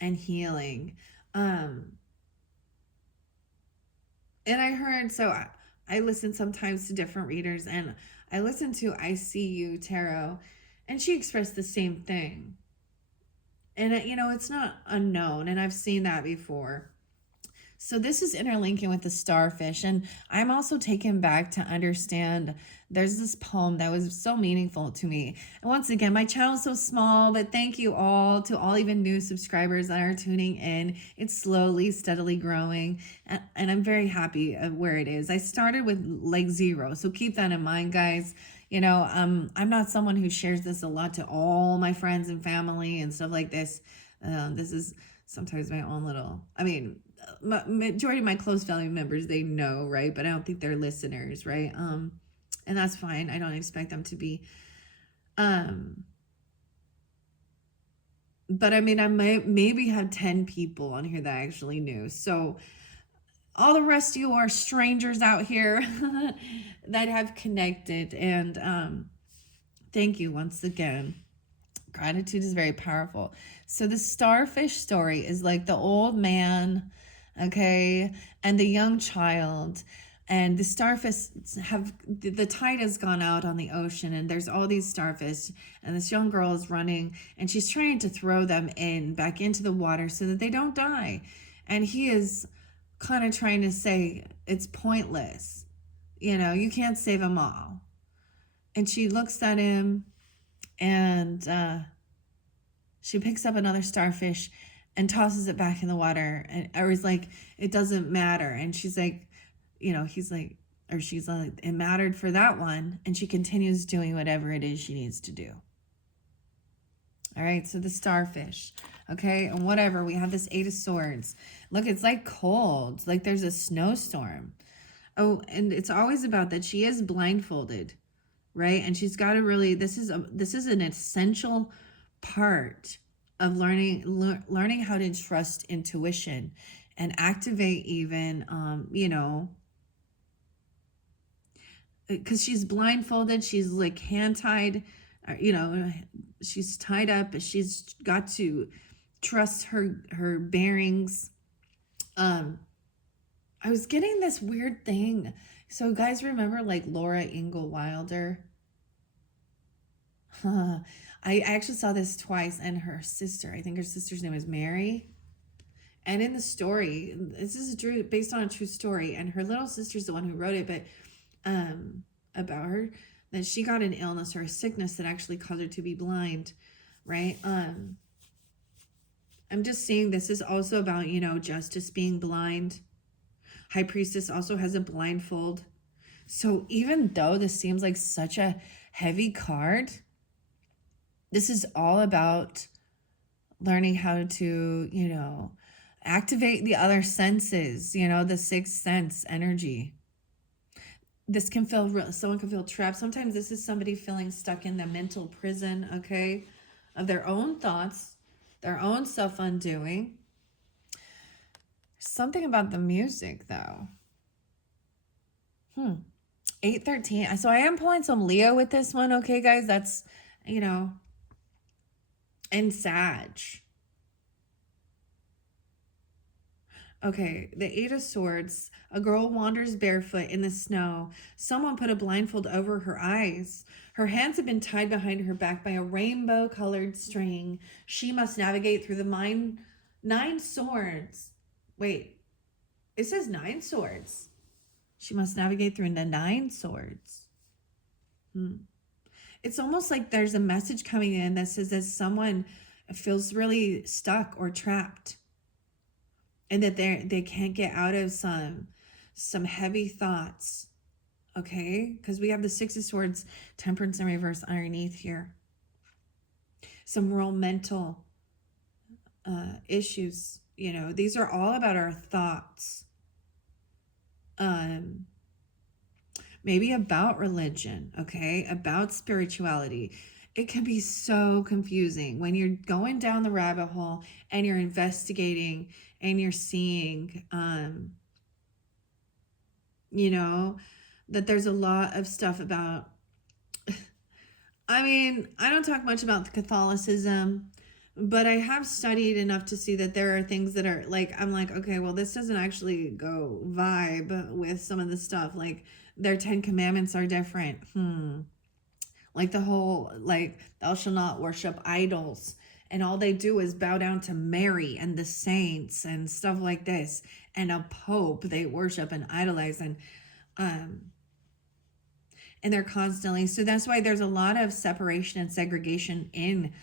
and healing. Um, and I heard, so I listen sometimes to different readers, and I listen to I See You Tarot, and she expressed the same thing. And, you know, it's not unknown, and I've seen that before. So this is interlinking with the starfish, and I'm also taken back to understand there's this poem that was so meaningful to me. And once again, my channel's so small, but thank you all to all even new subscribers that are tuning in. It's slowly, steadily growing, and I'm very happy of where it is. I started with like 0, so keep that in mind, guys. You know, I'm not someone who shares this a lot to all my friends and family and stuff like this. This is sometimes my own little, I mean, majority of my close family members, they know, right? But I don't think they're listeners, right? And that's fine. I don't expect them to be. But I mean, I might maybe have 10 people on here that I actually knew. So all the rest of you are strangers out here that have connected. And thank you once again. Gratitude is very powerful. So the starfish story is like the old man, okay, and the young child, and the starfish have, the tide has gone out on the ocean, and there's all these starfish, and this young girl is running, and she's trying to throw them back into the water so that they don't die. And he is kind of trying to say it's pointless, you know, you can't save them all. And she looks at him, and she picks up another starfish and tosses it back in the water. And Aries like, it doesn't matter. And she's like, you know, he's like, or she's like, it mattered for that one. And she continues doing whatever it is she needs to do. All right, so the starfish, okay, and whatever, we have this 8 of Swords. Look, it's like cold, like there's a snowstorm. Oh, and it's always about that she is blindfolded, right? And she's got to really, this is an essential part of learning how to trust intuition and activate even, you know, because she's blindfolded, she's like hand tied, you know, she's tied up, she's got to trust her bearings. I was getting this weird thing. So guys, remember like Laura Ingalls Wilder? I actually saw this twice, and her sister, I think her sister's name is Mary. And in the story, this is based on a true story, and her little sister's the one who wrote it, but about her, that she got an illness or a sickness that actually caused her to be blind, right? I'm just saying this is also about, you know, Justice being blind. High Priestess also has a blindfold. So even though this seems like such a heavy card, this is all about learning how to, you know, activate the other senses, you know, the sixth sense energy. This can feel, someone can feel trapped. Sometimes this is somebody feeling stuck in the mental prison, okay, of their own thoughts, their own self-undoing. Something about the music, though. 813. So I am pulling some Leo with this one, okay, guys? That's, you know, and Sag. Okay, the 8 of Swords. A girl wanders barefoot in the snow. Someone put a blindfold over her eyes. Her hands have been tied behind her back by a rainbow-colored string. She must navigate through the 9 swords. Wait, it says 9 swords. She must navigate through the 9 swords. It's almost like there's a message coming in that says that someone feels really stuck or trapped, and that they can't get out of some heavy thoughts, okay? Because we have the 6 of Swords, Temperance in reverse underneath here. Some real mental issues, you know. These are all about our thoughts. Maybe about religion, okay? About spirituality. It can be so confusing when you're going down the rabbit hole and you're investigating and you're seeing, you know, that there's a lot of stuff about, I mean, I don't talk much about Catholicism, but I have studied enough to see that there are things that are like, I'm like, okay, well, this doesn't actually go vibe with some of the stuff. Like their 10 commandments are different. Like the whole, like, thou shalt not worship idols. And all they do is bow down to Mary and the saints and stuff like this. And a pope they worship and idolize. And they're constantly, so that's why there's a lot of separation and segregation in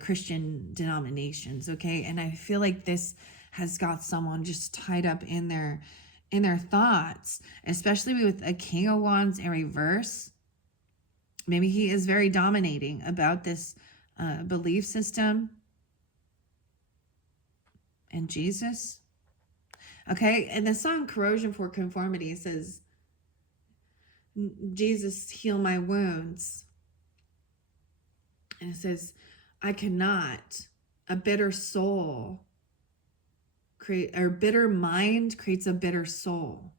Christian denominations, okay? And I feel like this has got someone just tied up in their thoughts, especially with a King of Wands in reverse. Maybe he is very dominating about this belief system and Jesus. Okay, and the song Corrosion for Conformity says, Jesus, heal my wounds. And it says, I cannot. A bitter soul or bitter mind creates a bitter soul.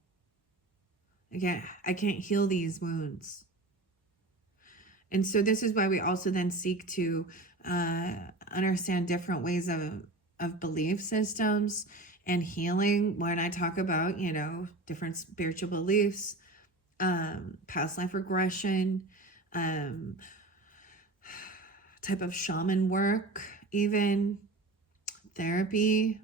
Again, I can't heal these wounds. And so this is why we also then seek to understand different ways of belief systems and healing. When I talk about, different spiritual beliefs, past life regression, type of shaman work, even therapy.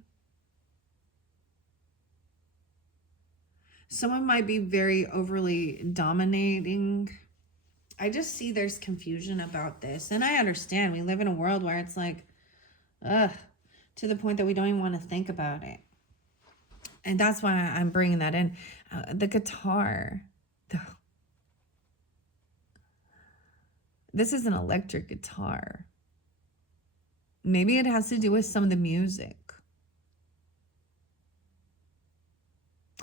Someone might be very overly dominating. I just see there's confusion about this. And I understand we live in a world where it's like, to the point that we don't even want to think about it. And that's why I'm bringing that in. The guitar. This is an electric guitar. Maybe it has to do with some of the music.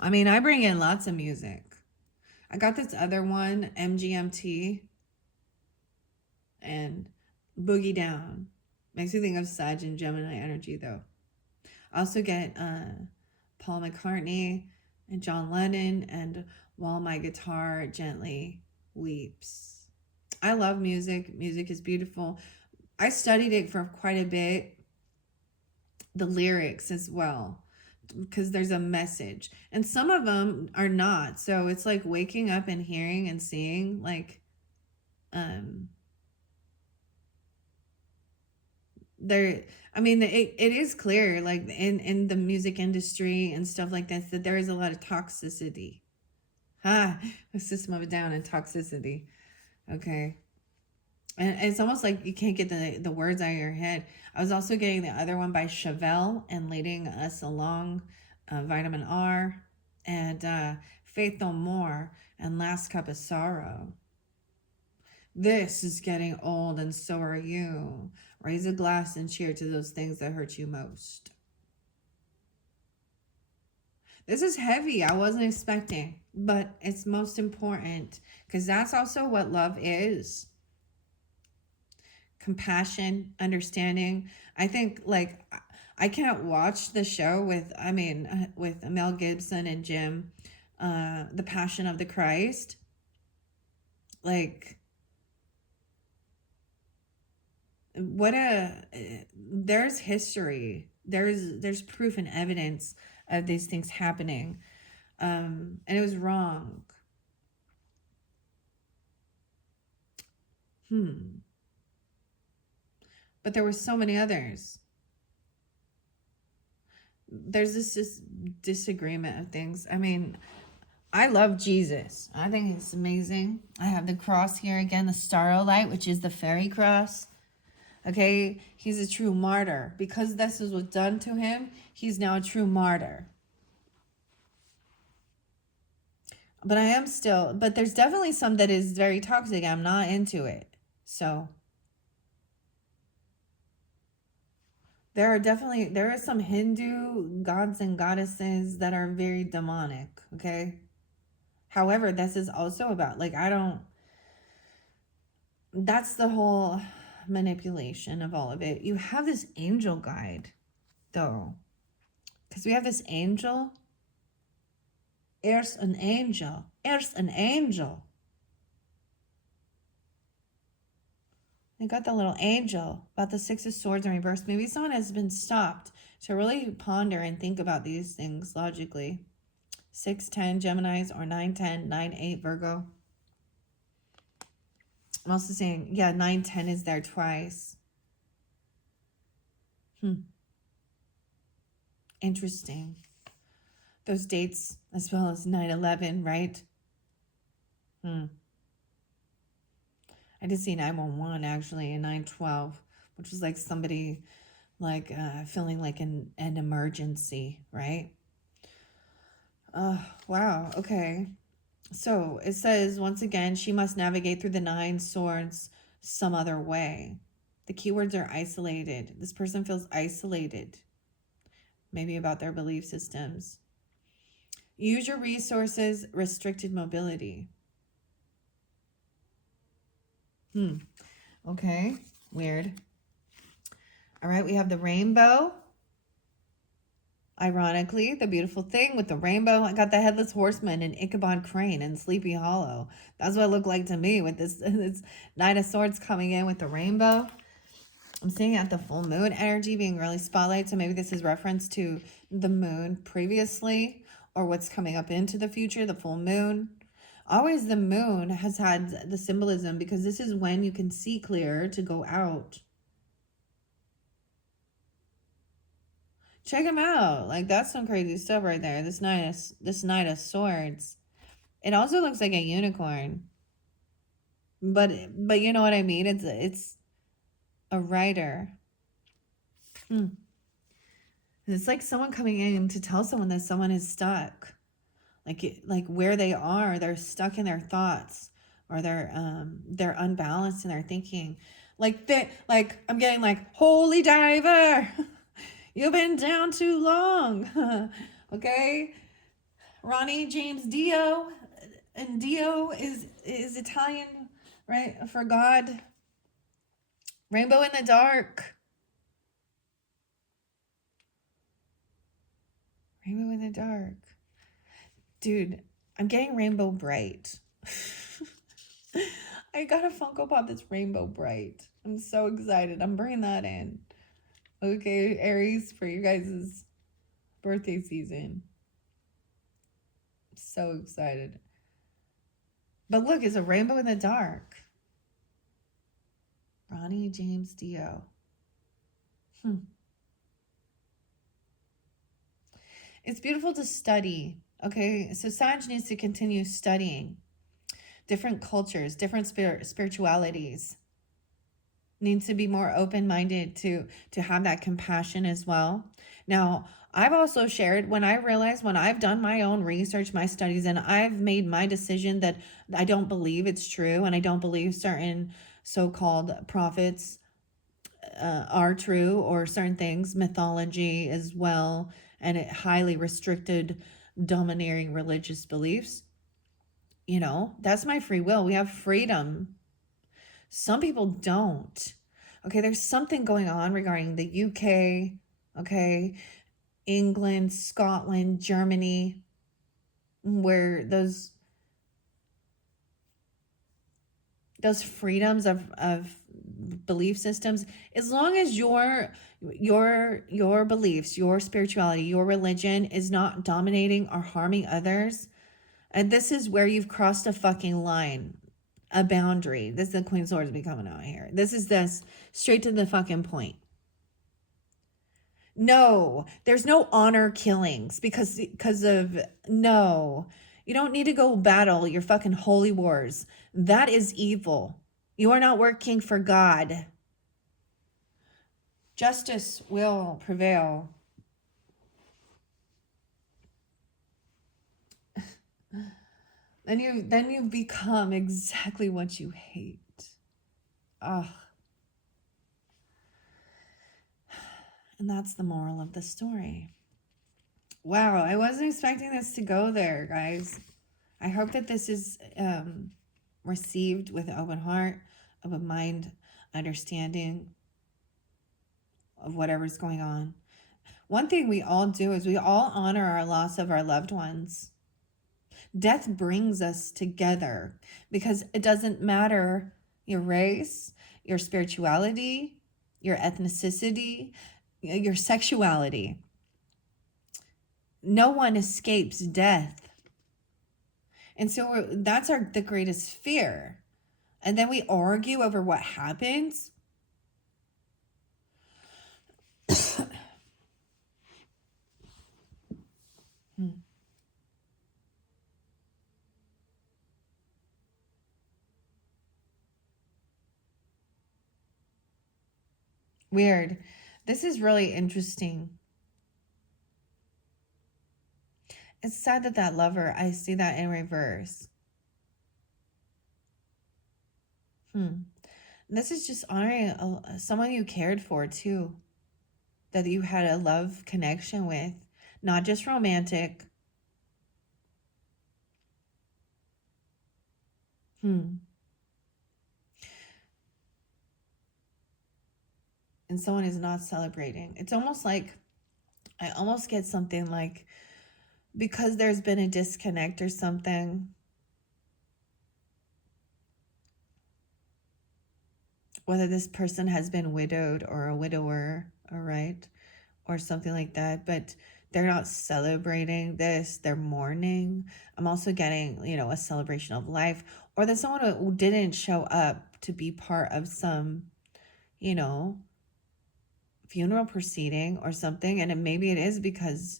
I mean, I bring in lots of music. I got this other one, MGMT, and Boogie Down. Makes me think of Sag and Gemini energy, though. I also get Paul McCartney and John Lennon and While My Guitar Gently Weeps. I love music. Music is beautiful. I studied it for quite a bit. The lyrics as well, because there's a message. And some of them are not. So it's like waking up and hearing and seeing, like, it is clear, like in the music industry and stuff like this, that there is a lot of toxicity. A system of a down and toxicity. Okay. And it's almost like you can't get the words out of your head. I was also getting the other one by Chevelle and Leading Us Along, Vitamin R, and Faith No More, and Last Cup of Sorrow. This is getting old, and so are you. Raise a glass and cheer to those things that hurt you most. This is heavy. I wasn't expecting, but it's most important because that's also what love is. Compassion, understanding. I think, like, I can't watch the show with Mel Gibson and Jim, The Passion of the Christ. Like, there's history. There's proof and evidence of these things happening. And it was wrong. But there were so many others. There's this disagreement of things. I mean, I love Jesus. I think he's amazing. I have the cross here again, the starlight, which is the fairy cross. Okay, he's a true martyr. Because this is what's done to him, he's now a true martyr. But but there's definitely some that is very toxic. I'm not into it. So there are some Hindu gods and goddesses that are very demonic, okay? However, this is also about, like, that's the whole manipulation of all of it. You have this angel guide, though. Because we have this angel. There's an angel. There's an angel. I got the little angel about the Six of Swords in reverse. Maybe someone has been stopped to really ponder and think about these things logically. 6-10 Geminis or 9-10, 9-8 Virgo. I'm also saying, yeah, 9-10 is there twice. Interesting. Those dates as well as 9-11, right? I did see 911 actually, and 912, which was like somebody like feeling like an emergency, right? Wow. Okay. So it says, once again, she must navigate through the 9 swords some other way. The keywords are isolated. This person feels isolated, maybe about their belief systems. Use your resources, restricted mobility. Okay, weird. All right, we have the rainbow. Ironically, the beautiful thing with the rainbow, I got the headless horseman and Ichabod Crane and Sleepy Hollow. That's what it looked like to me with this Knight of Swords coming in with the rainbow. I'm seeing at the full moon energy being really spotlight. So maybe this is reference to the moon previously or what's coming up into the future, the full moon. Always the moon has had the symbolism because this is when you can see clear to go out. Check them out. Like, that's some crazy stuff right there. This Knight of Swords. It also looks like a unicorn. But you know what I mean? It's a rider. It's like someone coming in to tell someone that someone is stuck. Like where they are, they're stuck in their thoughts, or they're unbalanced in their thinking. Like I'm getting like, holy diver, you've been down too long. Okay, Ronnie James Dio, and Dio is Italian, right, for God. Rainbow in the dark. Rainbow in the dark. Dude, I'm getting Rainbow Bright. I got a Funko Pop that's Rainbow Bright. I'm so excited. I'm bringing that in. Okay, Aries, for you guys' birthday season. So excited. But look, it's a rainbow in the dark. Ronnie James Dio. It's beautiful to study. Okay, so Sag needs to continue studying different cultures, different spiritualities. Needs to be more open-minded to have that compassion as well. Now, I've also shared when I've done my own research, my studies, and I've made my decision that I don't believe it's true, and I don't believe certain so-called prophets are true, or certain things, mythology as well, and it highly restricted, domineering religious beliefs. You know, that's my free will. We have freedom. Some people don't. Okay, there's something going on regarding the UK, okay, England, Scotland, Germany, where those freedoms of belief systems, as long as your beliefs, your spirituality, your religion is not dominating or harming others, and this is where you've crossed a fucking line, a boundary. This is the Queen of Swords be coming out here. This is straight to the fucking point. No, there's no honor killings because of, no. You don't need to go battle your fucking holy wars. That is evil. You are not working for God. Justice will prevail. Then you become exactly what you hate. Ugh. And that's the moral of the story. Wow, I wasn't expecting this to go there, guys. I hope that this is received with an open heart, open mind, understanding of whatever's going on. One thing we all do is we all honor our loss of our loved ones. Death brings us together because it doesn't matter your race, your spirituality, your ethnicity, your sexuality. No one escapes death. And so that's the greatest fear. And then we argue over what happens. Weird. This is really interesting. It's sad that that lover, I see that in reverse. This is just honoring someone you cared for too, that you had a love connection with, not just romantic. And someone is not celebrating. It's almost like, I almost get something like, because there's been a disconnect or something, whether this person has been widowed or a widower, all right, or something like that, but they're not celebrating this, they're mourning. I'm also getting, a celebration of life, or that someone who didn't show up to be part of some, funeral proceeding or something, and maybe it is because,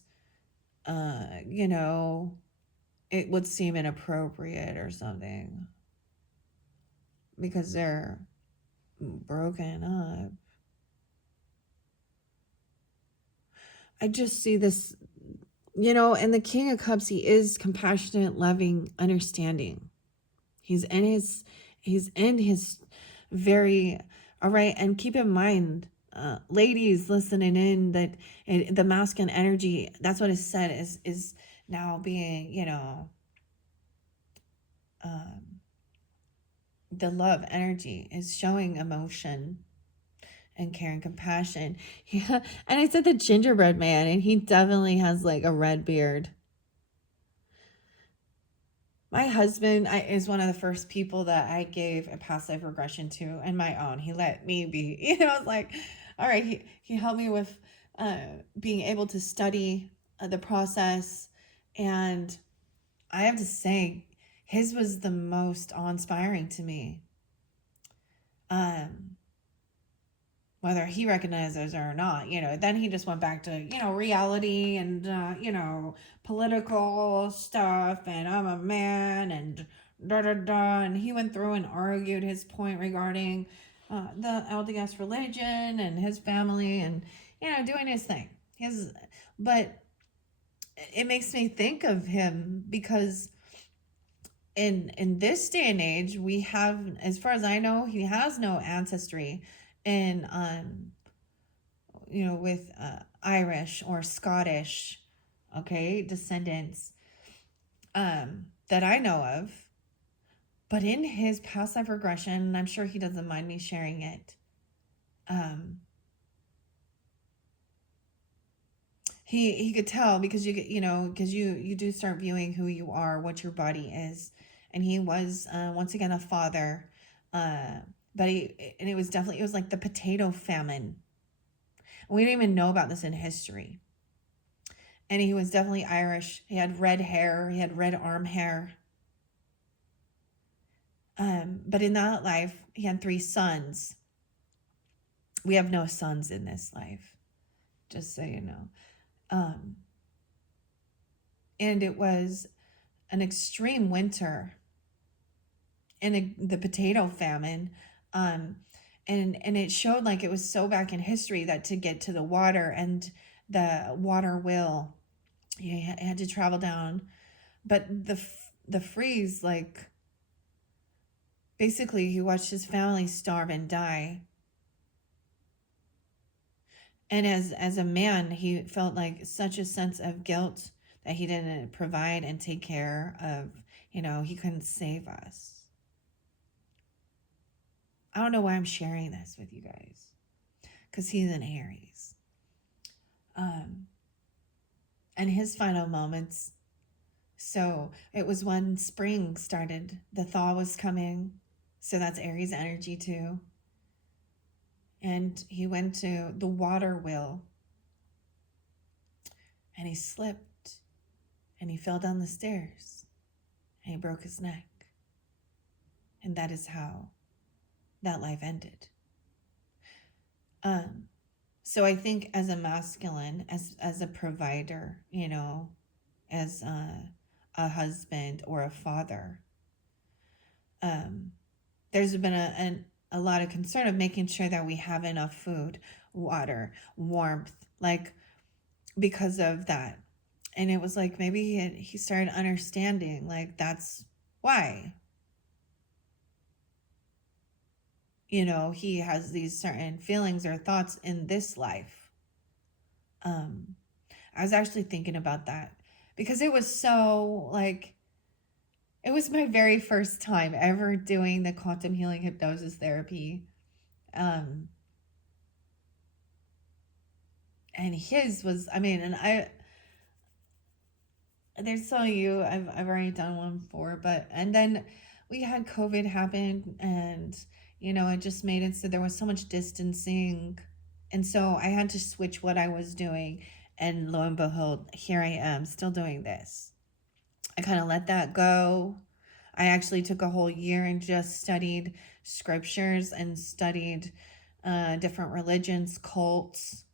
it would seem inappropriate or something because they're broken up. I just see this, and the King of Cups, he is compassionate, loving, understanding. He's in his very, all right. And keep in mind, ladies listening in, that the masculine energy, that's what is said, is now being, the love energy is showing emotion and care and compassion. Yeah. And I said the gingerbread man, and he definitely has like a red beard. My husband is one of the first people that I gave a past life regression to, and my own. He let me be, like, all right, he helped me with being able to study the process. And I have to say, his was the most awe-inspiring to me. Whether he recognizes it or not, then he just went back to, reality and, political stuff, and I'm a man, and da da da. And he went through and argued his point regarding the LDS religion and his family, and, doing his thing. But it makes me think of him because in this day and age, we have, as far as I know, he has no ancestry in with Irish or Scottish, okay, descendants, that I know of. But in his past life regression, and I'm sure he doesn't mind me sharing it, he could tell, because you do start viewing who you are, what your body is. And he was once again a father, but it was like the potato famine. We didn't even know about this in history. And he was definitely Irish. He had red hair. He had red arm hair. But in that life, he had 3 sons. We have no sons in this life, just so you know. And it was an extreme winter in the potato famine. And it showed like it was so back in history that to get to the water and the water wheel, you had to travel down. But the freeze, like, basically he watched his family starve and die. And as a man, he felt like such a sense of guilt that he didn't provide and take care of, he couldn't save us. I don't know why I'm sharing this with you guys, because he's an Aries. And his final moments So it was when spring started, the thaw was coming. So that's Aries energy too. And he went to the water wheel and he slipped and he fell down the stairs and he broke his neck. And that is how that life ended. So I think as a masculine, as a provider, you know, as a husband or a father, there's been a lot of concern of making sure that we have enough food, water, warmth, like because of that. And it was like maybe he started understanding like that's why, you know, he has these certain feelings or thoughts in this life. I was actually thinking about that because it was so like it was my very first time ever doing the quantum healing hypnosis therapy. Um and his was, I mean, and I there's some of you I've already done one before, but and then we had COVID happen, and you know it just made it so there was so much distancing, and so I had to switch what I was doing, and lo and behold, here I am still doing this. I kind of let that go. I actually took a whole year and just studied scriptures and studied different religions, cults,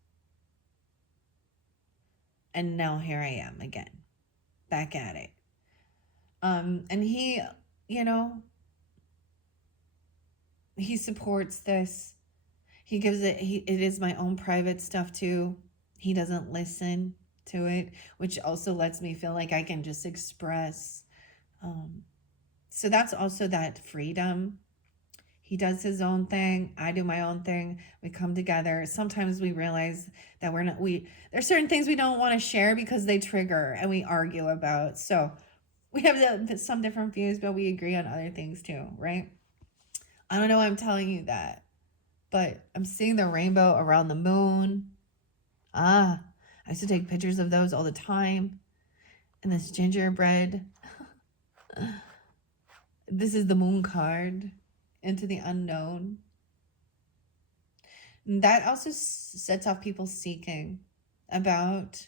and now here I am again, back at it. And he, you know, he supports this. He gives it. It is my own private stuff too. He doesn't listen to it, which also lets me feel like I can just express. Um, so that's also that freedom. He does his own thing. I do my own thing. We come together. Sometimes we realize that we're not. There's certain things we don't want to share because they trigger and we argue about. So we have some different views, but we agree on other things too, right? I don't know why I'm telling you that, but I'm seeing the rainbow around the moon. Ah, I used to take pictures of those all the time. And this gingerbread. This is the moon card, into the unknown. And that also sets off people seeking about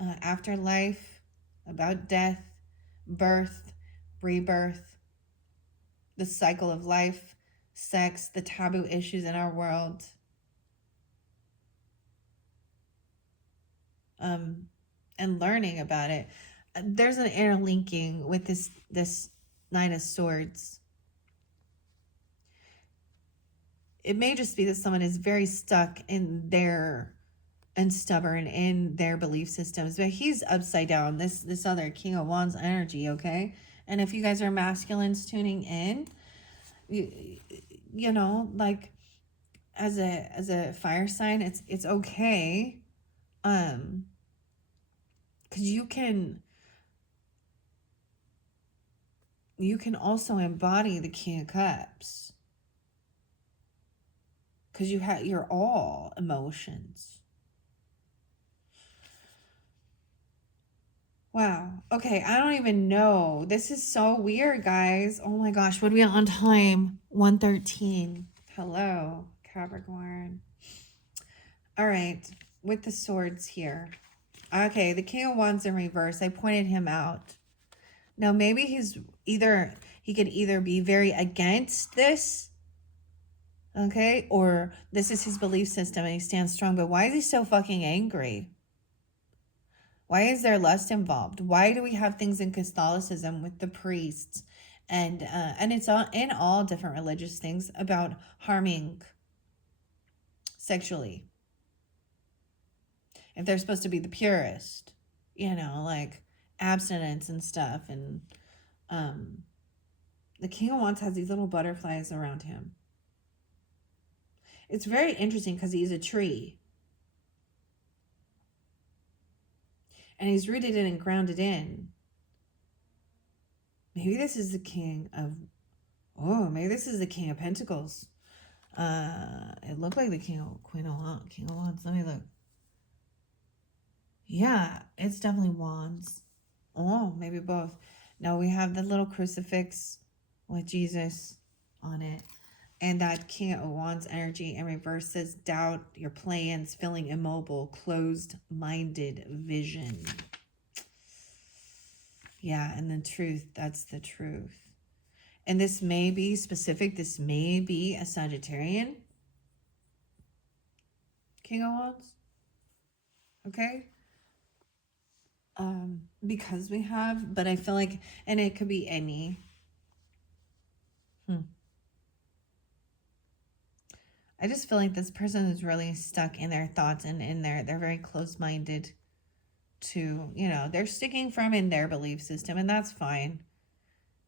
afterlife, about death, birth, rebirth, the cycle of life, sex, the taboo issues in our world. And learning about it. There's an interlinking with this Nine of Swords. It may just be that someone is very stuck in their and stubborn in their belief systems, but he's upside down. This other King of Wands energy, okay? And if you guys are masculines tuning in, you know, like as a fire sign, it's okay, because you can also embody the King of Cups, because you're all emotions. Wow. Okay, I don't even know. This is so weird, guys. Oh my gosh, what are we on time? 1:13. Hello, Capricorn. All right, with the swords here. Okay, the King of Wands in reverse. I pointed him out. Now maybe he could either be very against this, okay, or this is his belief system and he stands strong. But why is he so fucking angry? Why is there lust involved? Why do we have things in Catholicism with the priests, and it's all in all different religious things about harming sexually? If they're supposed to be the purest, you know, like abstinence and stuff, and the King of Wands has these little butterflies around him. It's very interesting because he's a tree. And he's rooted in and grounded in. Maybe this is the King of... Oh, maybe this is the King of Pentacles. It looked like the King of Wands. Let me look. Yeah, it's definitely Wands. Oh, maybe both. No, we have the little crucifix with Jesus on it. And that King of Wands energy in reverse says doubt, your plans, feeling immobile, closed-minded vision. Yeah, and the truth, that's the truth. And this may be specific. This may be a Sagittarian King of Wands. Okay? Because we have, but I feel like, and it could be any. I just feel like this person is really stuck in their thoughts and they're very close-minded to, you know, they're sticking firm in their belief system, and that's fine.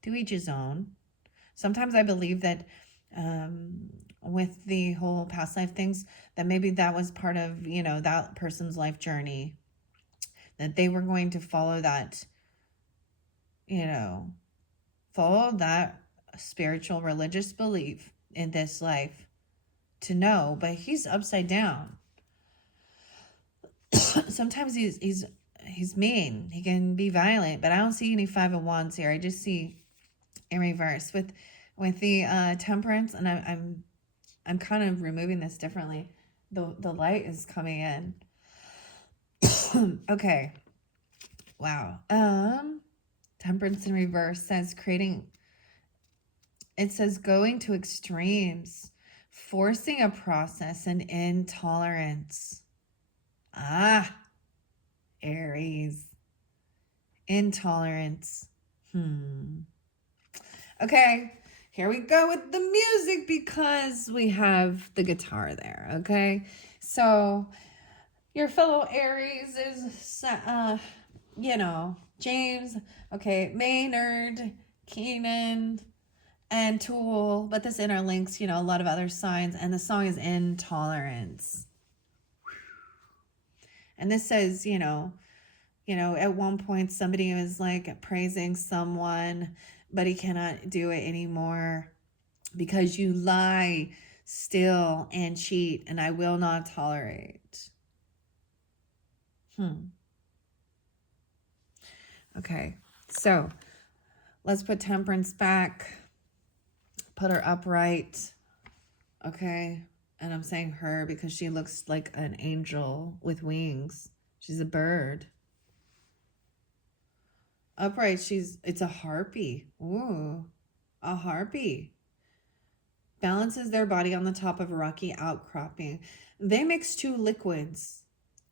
To each his own. Sometimes I believe that with the whole past life things, that maybe that was part of, you know, that person's life journey, that they were going to follow that, you know, follow that spiritual religious belief in this life to know, but he's upside down. Sometimes he's mean. He can be violent, but I don't see any Five of Wands here. I just see in reverse with the Temperance, and I'm kind of removing this differently. The light is coming in. Okay. Wow. Temperance in reverse says creating. It says going to extremes, forcing a process, and intolerance. Aries. Intolerance. Okay, here we go with the music because we have the guitar there, okay? So, your fellow Aries is, you know, James, okay, Maynard, Keenan, and Tool, but this interlinks, you know, a lot of other signs, and the song is Intolerance. And this says, you know, at one point somebody was like praising someone, but he cannot do it anymore because you lie, steal, and cheat, and I will not tolerate. Okay, so let's put Temperance back, put her upright, okay? And I'm saying her because she looks like an angel with wings. She's a bird. Upright, it's a harpy. Ooh, a harpy. Balances their body on the top of a rocky outcropping. They mix two liquids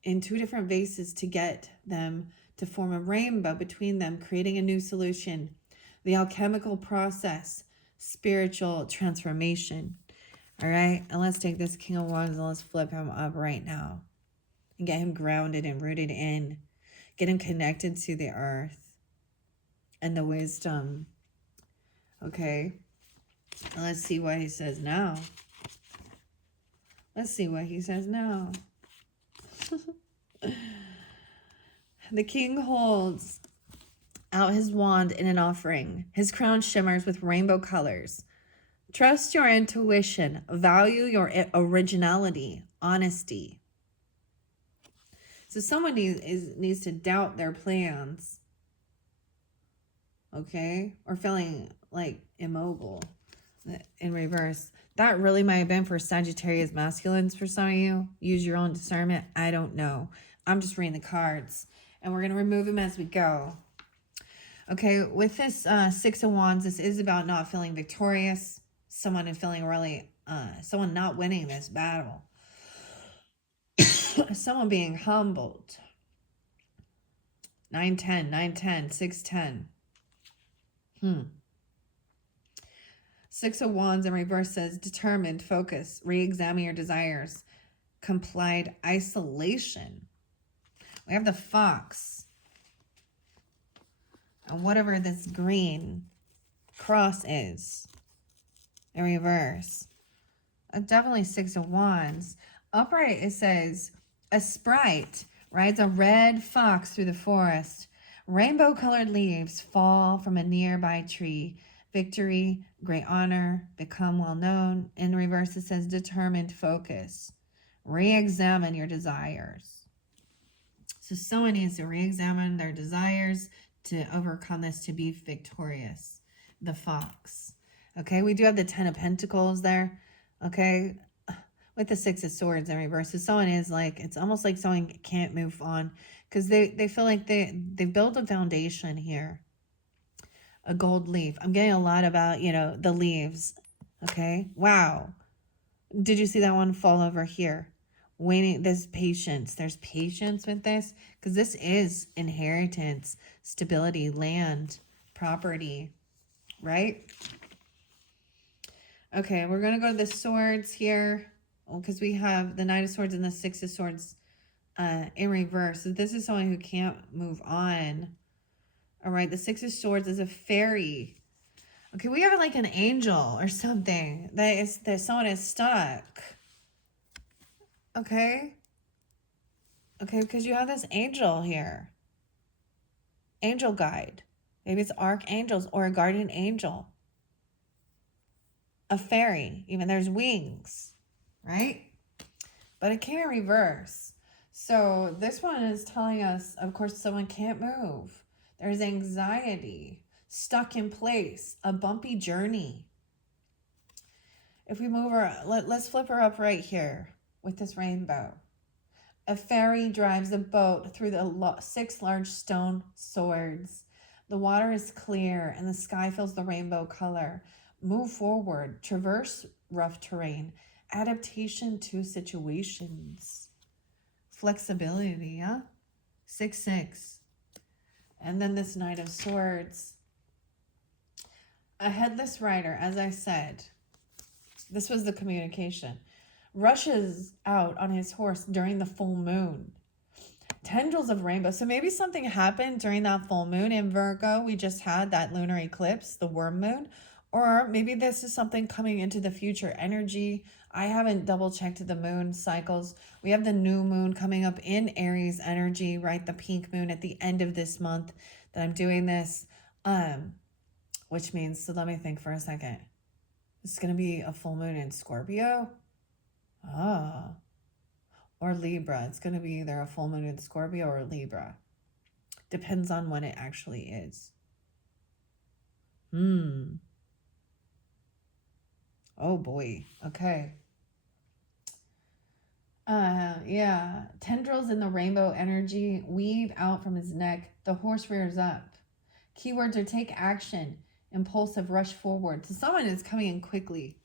in two different vases to get them to form a rainbow between them, creating a new solution. The alchemical process, spiritual transformation. All right, and let's take this King of Wands and let's flip him up right now and get him grounded and rooted in. Get him connected to the earth and the wisdom. Okay, let's see what he says now. Let's see what he says now. The king holds out his wand in an offering. His crown shimmers with rainbow colors. Trust your intuition. Value your originality, honesty. So someone needs to doubt their plans. Okay? Or feeling like immobile in reverse. That really might have been for Sagittarius masculines for some of you. Use your own discernment. I don't know. I'm just reading the cards. And we're going to remove them as we go. Okay, with this Six of Wands, this is about not feeling victorious. Someone feeling really, someone not winning this battle. Someone being humbled. 9-10, 9-10, 6-10. Six of Wands in reverse says determined, focus, re-examine your desires, complied, isolation. We have the Fox. And whatever this green cross is in reverse. Definitely Six of Wands. Upright, it says, a sprite rides a red fox through the forest. Rainbow-colored leaves fall from a nearby tree. Victory, great honor, become well-known. In reverse, it says determined, focus. Re-examine your desires. So someone needs to re-examine their desires, to overcome this, to be victorious. The Fox. Okay, we do have the Ten of Pentacles there. Okay, with the Six of Swords in reverse. So someone is like, it's almost like someone can't move on because they feel like they built a foundation here. A gold leaf. I'm getting a lot about, you know, the leaves. Okay, wow. Did you see that one fall over here? Waiting, there's patience. There's patience with this because this is inheritance, stability, land, property, right? Okay, we're going to go to the swords here because we have the Knight of Swords and the Six of Swords in reverse. So this is someone who can't move on. All right, the Six of Swords is a fairy. Okay, we have like an angel or something that someone is stuck. Okay. Okay, because you have this angel here. Angel guide. Maybe it's archangels or a guardian angel. A fairy. Even there's wings, right? But it came in reverse. So this one is telling us, of course, someone can't move. There's anxiety, stuck in place, a bumpy journey. If we move her, let's flip her up right here with this rainbow. A fairy drives a boat through the 6 large stone swords. The water is clear and the sky fills the rainbow color. Move forward, traverse rough terrain, adaptation to situations. Flexibility, yeah? 6-6. And then this Knight of Swords. A headless rider, as I said. This was the communication. Rushes out on his horse during the full moon. Tendrils of rainbow. So maybe something happened during that full moon in Virgo. We just had that lunar eclipse, the worm moon. Or maybe this is something coming into the future energy. I haven't double checked the moon cycles. We have the new moon coming up in Aries energy, right? The pink moon at the end of this month that I'm doing this. Which means, so let me think for a second. It's going to be a full moon in Scorpio. Or Libra. It's going to be either a full moon in Scorpio or Libra. Depends on when it actually is. Oh boy. Okay. Yeah. Tendrils in the rainbow energy weave out from his neck. The horse rears up. Keywords are take action, impulsive, rush forward. So someone is coming in quickly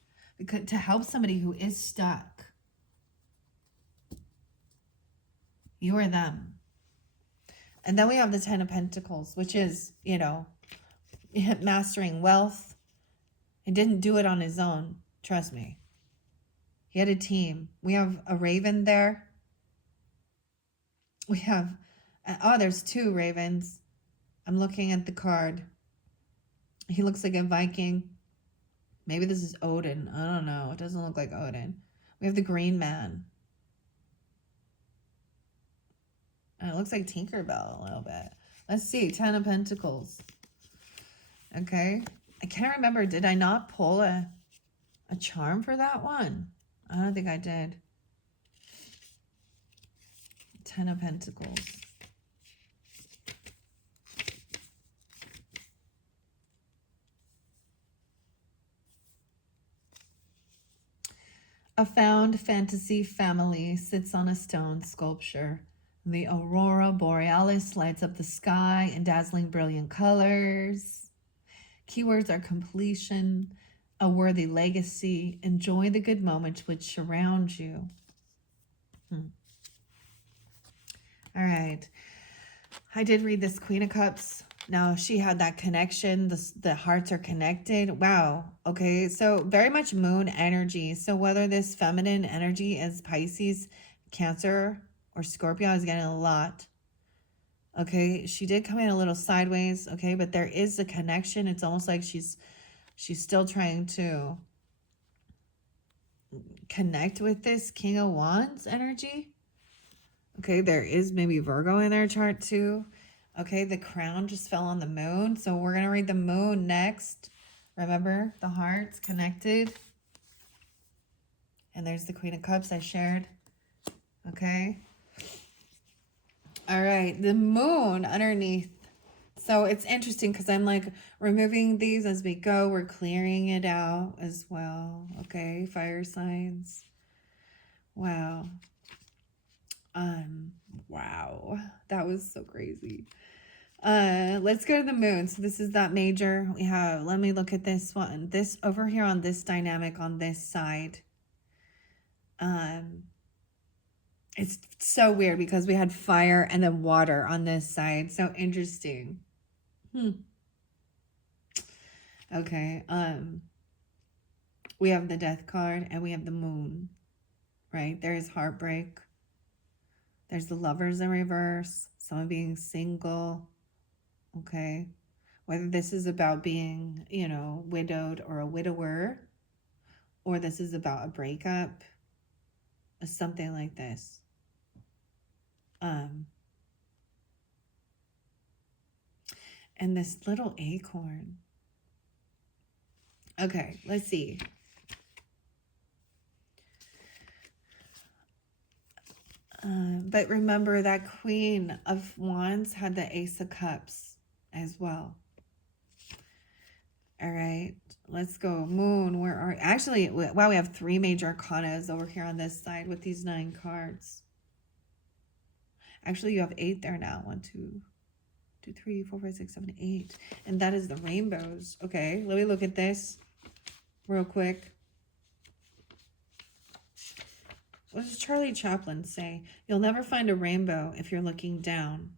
to help somebody who is stuck. You or them. And then we have the Ten of Pentacles, which is, you know, mastering wealth. He didn't do it on his own. Trust me. He had a team. We have a raven there. We have, oh, there's 2 ravens. I'm looking at the card. He looks like a Viking. Maybe this is Odin. I don't know. It doesn't look like Odin. We have the Green Man. And it looks like Tinkerbell a little bit. Let's see. 10 of Pentacles. Okay. I can't remember. Did I not pull a charm for that one? I don't think I did. 10 of Pentacles. A found fantasy family sits on a stone sculpture. The aurora borealis lights up the sky in dazzling brilliant colors. Keywords are completion, a worthy legacy, enjoy the good moments which surround you. All right. I did read this Queen of Cups. Now, she had that connection. The hearts are connected. Wow. Okay. So very much moon energy. So whether this feminine energy is Pisces, Cancer, or Scorpio, I was getting a lot. Okay. She did come in a little sideways. Okay. But there is a connection. It's almost like she's still trying to connect with this King of Wands energy. Okay. There is maybe Virgo in their chart too. Okay, the crown just fell on the moon. So we're going to read the moon next. Remember, the hearts connected. And there's the Queen of Cups I shared. Okay. All right, the moon underneath. So it's interesting because I'm like removing these as we go. We're clearing it out as well. Okay, fire signs. Wow. Wow. That was so crazy. Let's go to the moon. So this is that major. We have, let me look at this one. This over here on this dynamic on this side. It's so weird because we had fire and then water on this side. So interesting. Okay. We have the death card and we have the moon, right? There is heartbreak. There's the lovers in reverse, someone being single. Okay. Whether this is about being, you know, widowed or a widower, or this is about a breakup, or something like this. And this little acorn. Okay, let's see. But remember that Queen of Wands had the Ace of Cups as well. All right, let's go. Moon, where are... Actually, wow, we have 3 major arcanas over here on this side with these 9 cards. Actually, you have 8 there now. 1, 2, 3, 4, 5, 6, 7, 8. And that is the rainbows. Okay, let me look at this real quick. What does Charlie Chaplin say? You'll never find a rainbow if you're looking down.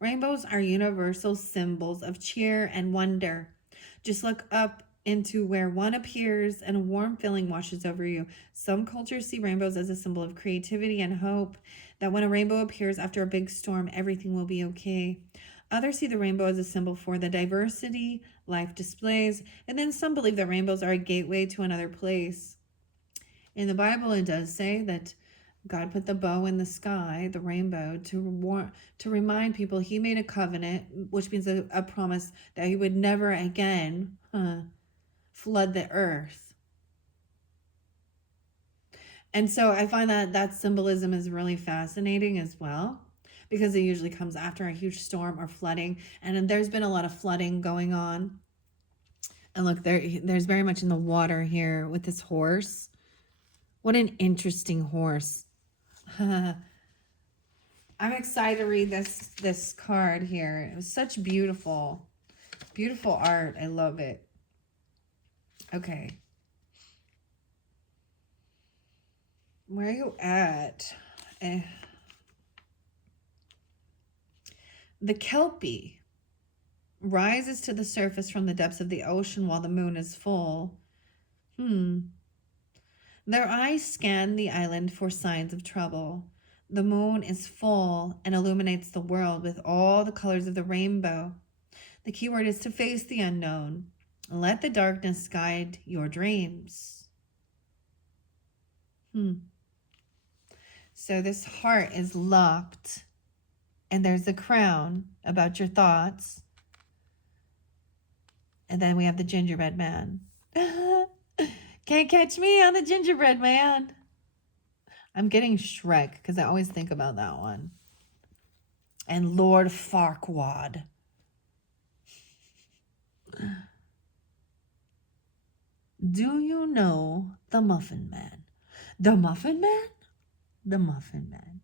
Rainbows are universal symbols of cheer and wonder. Just look up into where one appears and a warm feeling washes over you. Some cultures see rainbows as a symbol of creativity and hope, that when a rainbow appears after a big storm, everything will be okay. Others see the rainbow as a symbol for the diversity life displays, and then some believe that rainbows are a gateway to another place. In the Bible, it does say that God put the bow in the sky, the rainbow, to remind people he made a covenant, which means a promise that he would never again flood the earth. And so I find that symbolism is really fascinating as well, because it usually comes after a huge storm or flooding. And there's been a lot of flooding going on. And look, there's very much in the water here with this horse. What an interesting horse. I'm excited to read this card here. It was such beautiful art. I love it. Okay. Where are you at? The Kelpie rises to the surface from the depths of the ocean while the moon is full. Their eyes scan the island for signs of trouble. The moon is full and illuminates the world with all the colors of the rainbow. The key word is to face the unknown. Let the darkness guide your dreams. So this heart is locked, and there's a crown about your thoughts. And then we have the gingerbread man. Can't catch me on the gingerbread man. I'm getting Shrek because I always think about that one. And Lord Farquaad. Do you know the Muffin Man? The Muffin Man? The Muffin Man.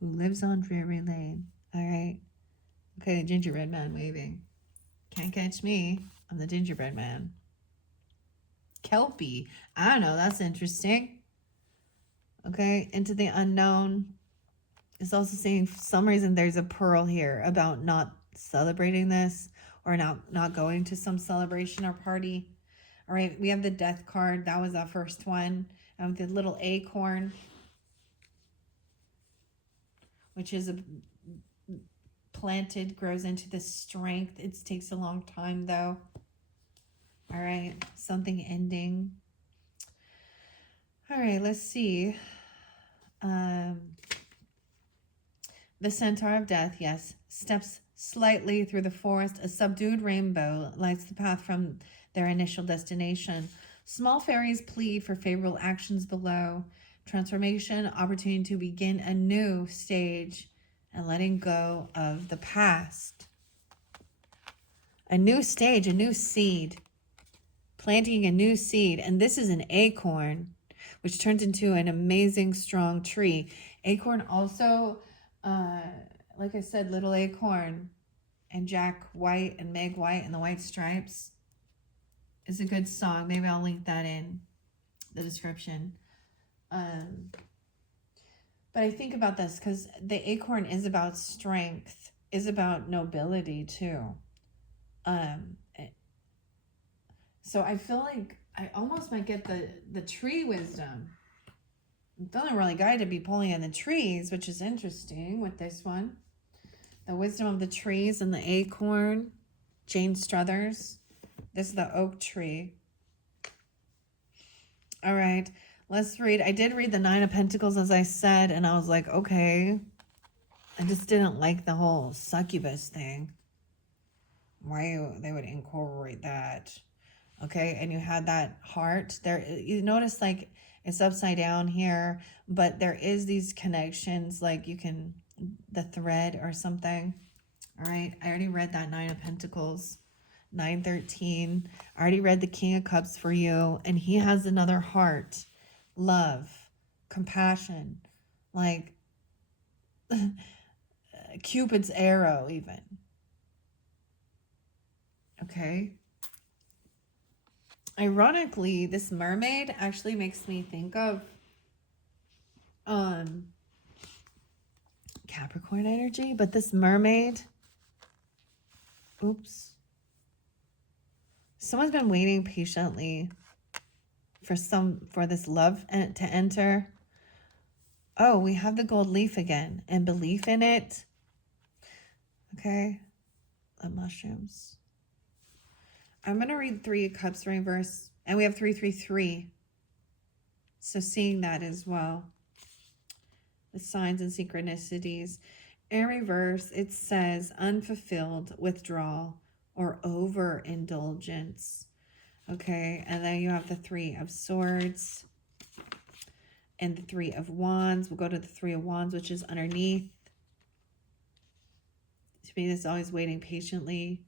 Who lives on Drury Lane. All right. Okay, gingerbread man waving. Can't catch me. I'm the gingerbread man. Kelpie. I don't know. That's interesting. Okay, into the unknown. It's also saying for some reason there's a pearl here about not celebrating this or not going to some celebration or party. All right, we have the death card. That was our first one. And the little acorn, which is planted, grows into the strength. It takes a long time though. All right, something ending. All right, let's see. The Centaur of Death, yes, steps slightly through the forest. A subdued rainbow lights the path from their initial destination. Small fairies plead for favorable actions below. transformation, opportunity to begin a new stage, and letting go of the past. A new stage, a new seed, planting a new seed. And this is an acorn, which turns into an amazing, strong tree. Acorn also, like I said, Little Acorn and Jack White and Meg White and the White Stripes is a good song. Maybe I'll link that in the description. But I think about this because the acorn is about strength, is about nobility too. So I feel like I almost might get the tree wisdom. I'm feeling really guided to be pulling in the trees, which is interesting with this one. The wisdom of the trees and the acorn. Jane Struthers. This is the oak tree. All right, let's read. I did read the Nine of Pentacles, as I said, and I was like, okay. I just didn't like the whole succubus thing. Why they would incorporate that. Okay, and you had that heart. There, you notice like it's upside down here, but there is these connections, like you can, the thread or something. All right, I already read that Nine of Pentacles. 913. I already read the King of Cups for you, and he has another heart, love, compassion, like Cupid's arrow even. Okay. Ironically, this mermaid actually makes me think of Capricorn energy, but this mermaid, oops. Someone's been waiting patiently for this love to enter. Oh, we have the gold leaf again and belief in it. Okay. The mushrooms. I'm going to read 3 of Cups reverse, and we have 333. So seeing that as well. The signs and synchronicities. In reverse, it says unfulfilled withdrawal or overindulgence. Okay, and then you have the 3 of Swords and the 3 of Wands. We'll go to the 3 of Wands, which is underneath. To me, this is always waiting patiently.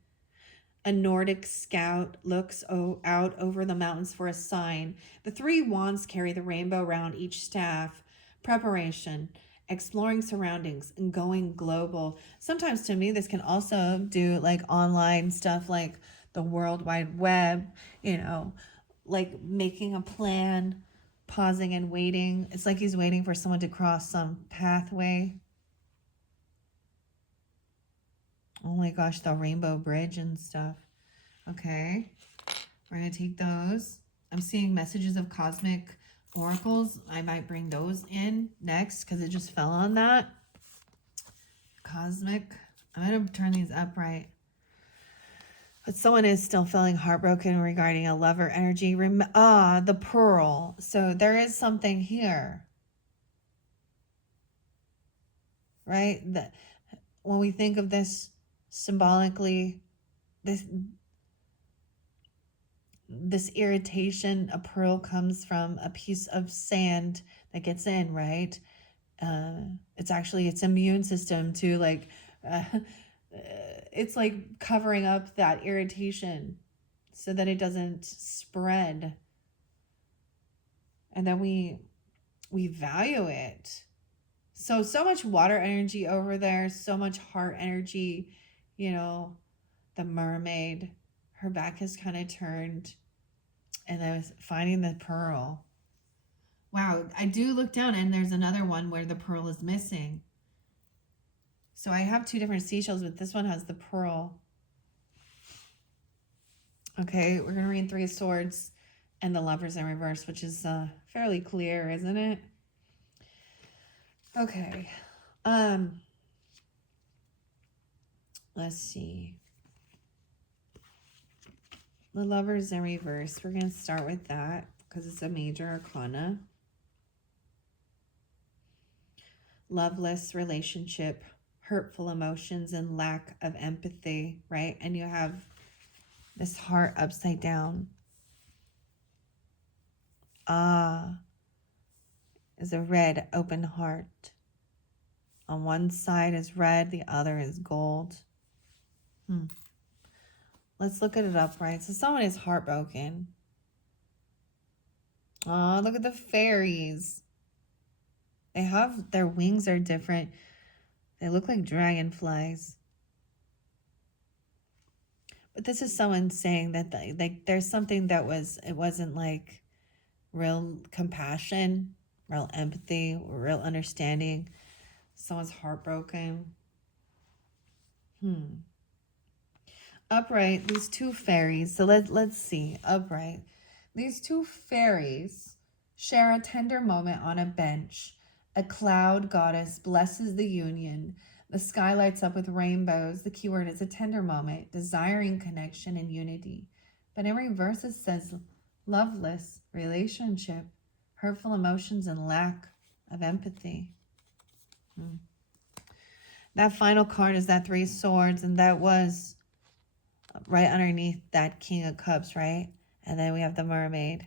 A Nordic scout looks out over the mountains for a sign. The 3 wands carry the rainbow around each staff. Preparation, exploring surroundings, and going global. Sometimes to me, this can also do like online stuff like the World Wide Web, you know, like making a plan, pausing and waiting. It's like he's waiting for someone to cross some pathway. Oh my gosh, the rainbow bridge and stuff. Okay, we're going to take those. I'm seeing messages of cosmic oracles. I might bring those in next because it just fell on that. Cosmic. I'm going to turn these upright. But someone is still feeling heartbroken regarding a lover energy. The pearl. So there is something here. Right? That when we think of this symbolically, this irritation, a pearl comes from a piece of sand that gets in, right? It's immune system to like, it's like covering up that irritation so that it doesn't spread. And then we value it. So much water energy over there, so much heart energy, you know, the mermaid, her back is kind of turned. And I was finding the pearl. Wow, I do look down and there's another one where the pearl is missing. So I have 2 different seashells, but this one has the pearl. Okay, we're going to read 3 of Swords and the Lovers in reverse, which is fairly clear, isn't it? Okay. Let's see. The Lovers in reverse. We're going to start with that because it's a major arcana. Loveless relationship, hurtful emotions, and lack of empathy, right? And you have this heart upside down. is a red open heart. On one side is red, the other is gold. Let's look at it upright. So someone is heartbroken. Oh, look at the fairies. They have, their wings are different. They look like dragonflies. But this is someone saying that like there's something that it wasn't like real compassion, real empathy, or real understanding. Someone's heartbroken. Upright, these two fairies. So let's see. Upright. These two fairies share a tender moment on a bench. A cloud goddess blesses the union. The sky lights up with rainbows. The keyword is a tender moment, desiring connection and unity. But in reverse, it says loveless relationship, hurtful emotions, and lack of empathy. That final card is that Three Swords, and that was right underneath that King of Cups, right? And then we have the Mermaid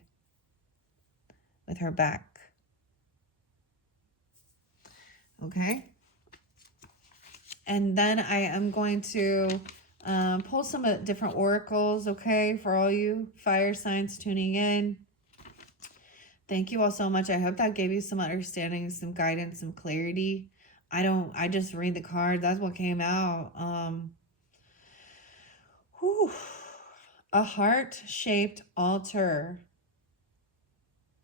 with her back. Okay. And then I am going to pull some different oracles, okay, for all you fire signs tuning in. Thank you all so much. I hope that gave you some understanding, some guidance, some clarity. I just read the card. That's what came out. A heart-shaped altar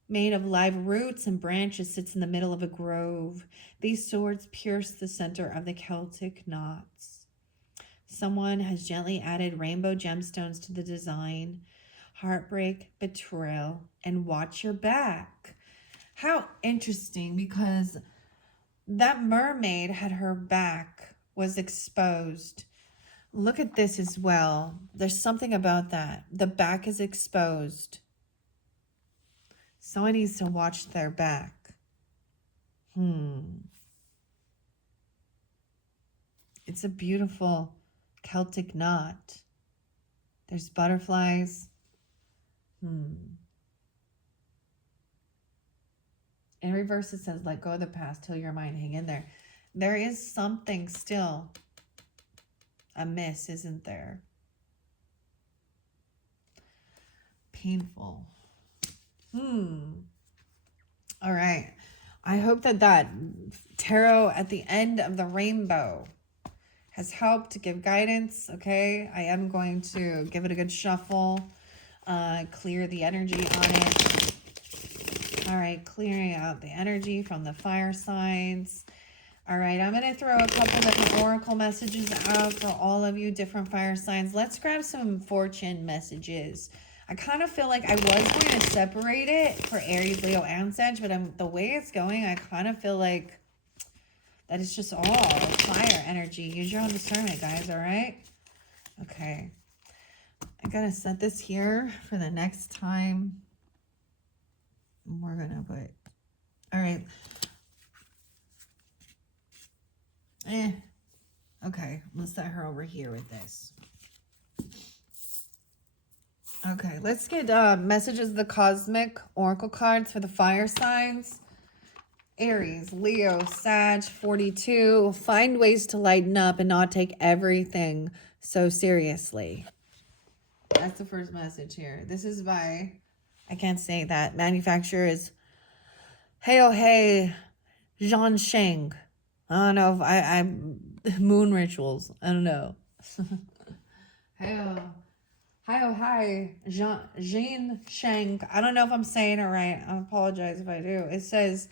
made of live roots and branches sits in the middle of a grove. These swords pierce the center of the Celtic knots. Someone has gently added rainbow gemstones to the design. Heartbreak, betrayal, and watch your back. How interesting, because that mermaid had her back was exposed. Look at this as well. There's something about that. The back is exposed. Someone needs to watch their back. It's a beautiful Celtic knot. There's butterflies. In reverse, it says, let go of the past, till your mind, hang in there. There is something still amiss, isn't there? Painful. All right. I hope that tarot at the end of the rainbow has helped to give guidance, okay? I am going to give it a good shuffle, clear the energy on it. All right, clearing out the energy from the fire signs. All right, I'm going to throw a couple different oracle messages out for all of you different fire signs. Let's grab some fortune messages. I kind of feel like I was going to separate it for Aries, Leo, and Sag, but the way it's going, I kind of feel like that it's just all fire energy. Use your own discernment, guys, all right? Okay. I got to set this here for the next time. We're going to put... All right. Okay, let's set her over here with this. Okay, let's get messages of the cosmic oracle cards for the fire signs. Aries, Leo, Sag, 42. Find ways to lighten up and not take everything so seriously. That's the first message here. This is by, I can't say that. Manufacturer is Hey Jean Sheng. I don't know if I'm moon rituals. I don't know. Hi, Jean Sheng. I don't know if I'm saying it right. I apologize if I do. It says,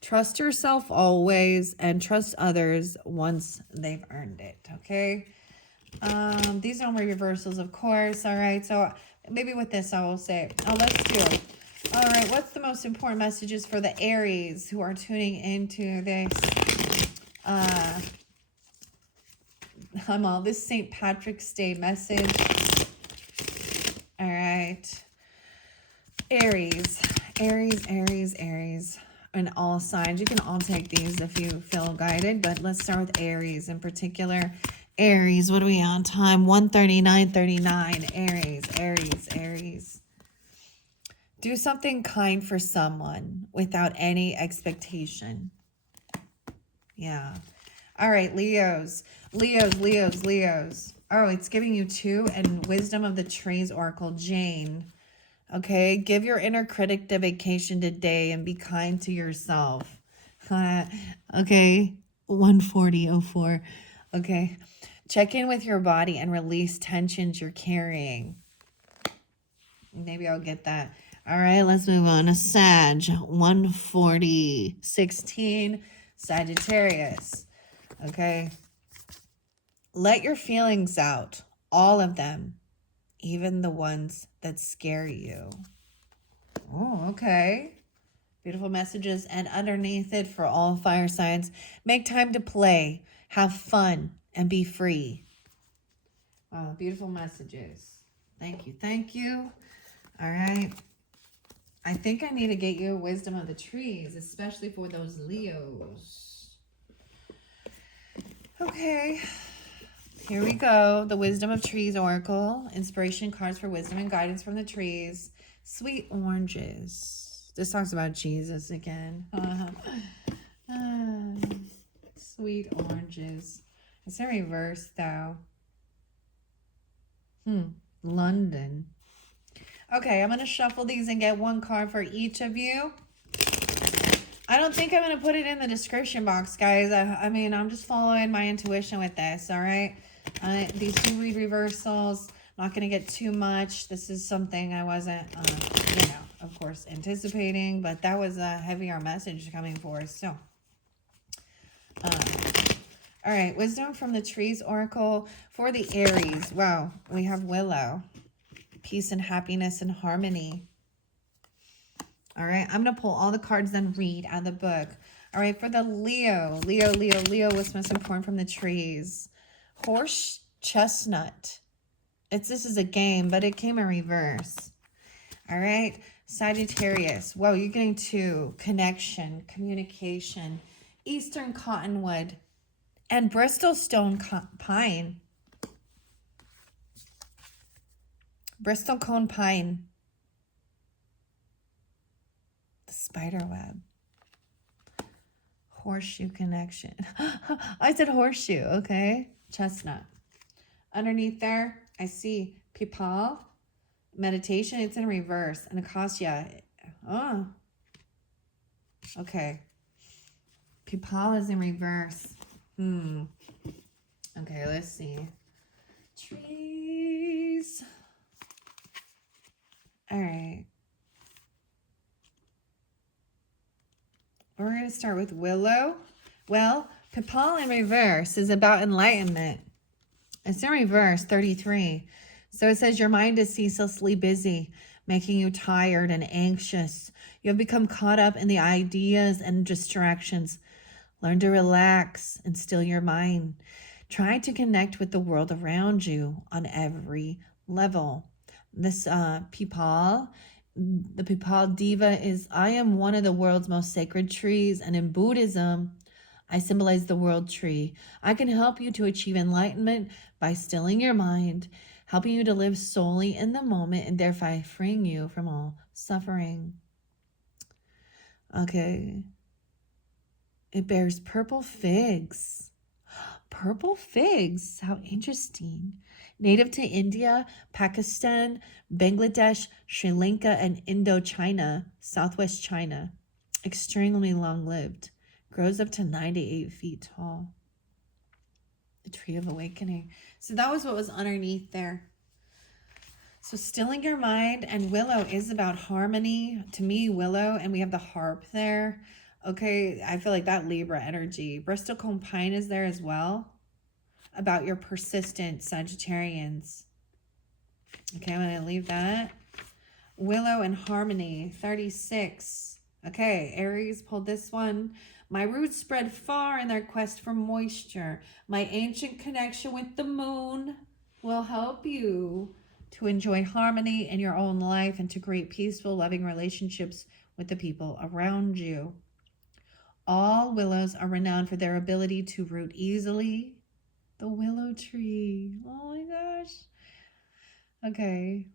trust yourself always and trust others once they've earned it. Okay. These are my reversals, of course. All right. So maybe with this, I will say, let's do it. All right. What's the most important messages for the Aries who are tuning into this? This St. Patrick's Day message. All right. Aries. And all signs. You can all take these if you feel guided, but let's start with Aries in particular. Aries, what are we on time? 1:39:39. Aries. Do something kind for someone without any expectation. Yeah. All right, Leos. Leos. Oh, it's giving you 2 and Wisdom of the Trees Oracle, Jane. Okay, give your inner critic the vacation today and be kind to yourself. Okay, 14004. Okay, check in with your body and release tensions you're carrying. Maybe I'll get that. All right, let's move on to Sag, 14016, Sagittarius. Okay, let your feelings out, all of them, even the ones that scare you. Oh, okay. Beautiful messages. And underneath it for all fire signs, make time to play, have fun, and be free. Wow, beautiful messages. Thank you. Thank you. All right. I think I need to get you Wisdom of the Trees, especially for those Leos. Okay. Here we go. The Wisdom of Trees Oracle. Inspiration cards for wisdom and guidance from the trees. Sweet oranges. This talks about Jesus again. Sweet oranges. It's in reverse though. London. Okay, I'm going to shuffle these and get 1 card for each of you. I don't think I'm going to put it in the description box, guys. I mean, I'm just following my intuition with this, all right? These 2 read reversals. Not going to get too much. This is something I wasn't, of course, anticipating, but that was a heavier message coming for us. So, all right, Wisdom from the Trees Oracle for the Aries. Wow, we have Willow. Peace and happiness and harmony. All right, I'm going to pull all the cards and read out of the book. All right, for the Leo, what's most important from the trees? Horse chestnut. This is a game, but it came in reverse. All right, Sagittarius. Whoa, you're getting 2. Connection, communication, Eastern cottonwood, and Bristol stone pine. Bristol cone pine. The spider web. Horseshoe connection. I said horseshoe, okay? Chestnut. Underneath there, I see Pipal. Meditation, it's in reverse. And Akasha. Oh. Okay. Pipal is in reverse. Okay, let's see. Trees. All right. We're going to start with Willow. Well, Pipal in reverse is about enlightenment. It's in reverse, 33. So it says your mind is ceaselessly busy, making you tired and anxious. You have become caught up in the ideas and distractions. Learn to relax and still your mind. Try to connect with the world around you on every level. This Pipal, the Pipal Diva is, I am one of the world's most sacred trees, and in Buddhism, I symbolize the world tree. I can help you to achieve enlightenment by stilling your mind, helping you to live solely in the moment, and thereby freeing you from all suffering. Okay. It bears purple figs. Purple figs. How interesting. Native to India, Pakistan, Bangladesh, Sri Lanka, and Indochina, Southwest China. Extremely long-lived. Grows up to 98 feet tall. The Tree of Awakening. So that was what was underneath there. So stilling your mind, and Willow is about harmony. To me, Willow, and we have the harp there. Okay, I feel like that Libra energy. Bristol cone pine is there as well. About your persistent Sagittarians. Okay, I'm going to leave that. Willow and harmony, 36. Okay, Aries pulled this one. My roots spread far in their quest for moisture. My ancient connection with the moon will help you to enjoy harmony in your own life and to create peaceful, loving relationships with the people around you. All willows are renowned for their ability to root easily. The willow tree. Oh my gosh. Okay.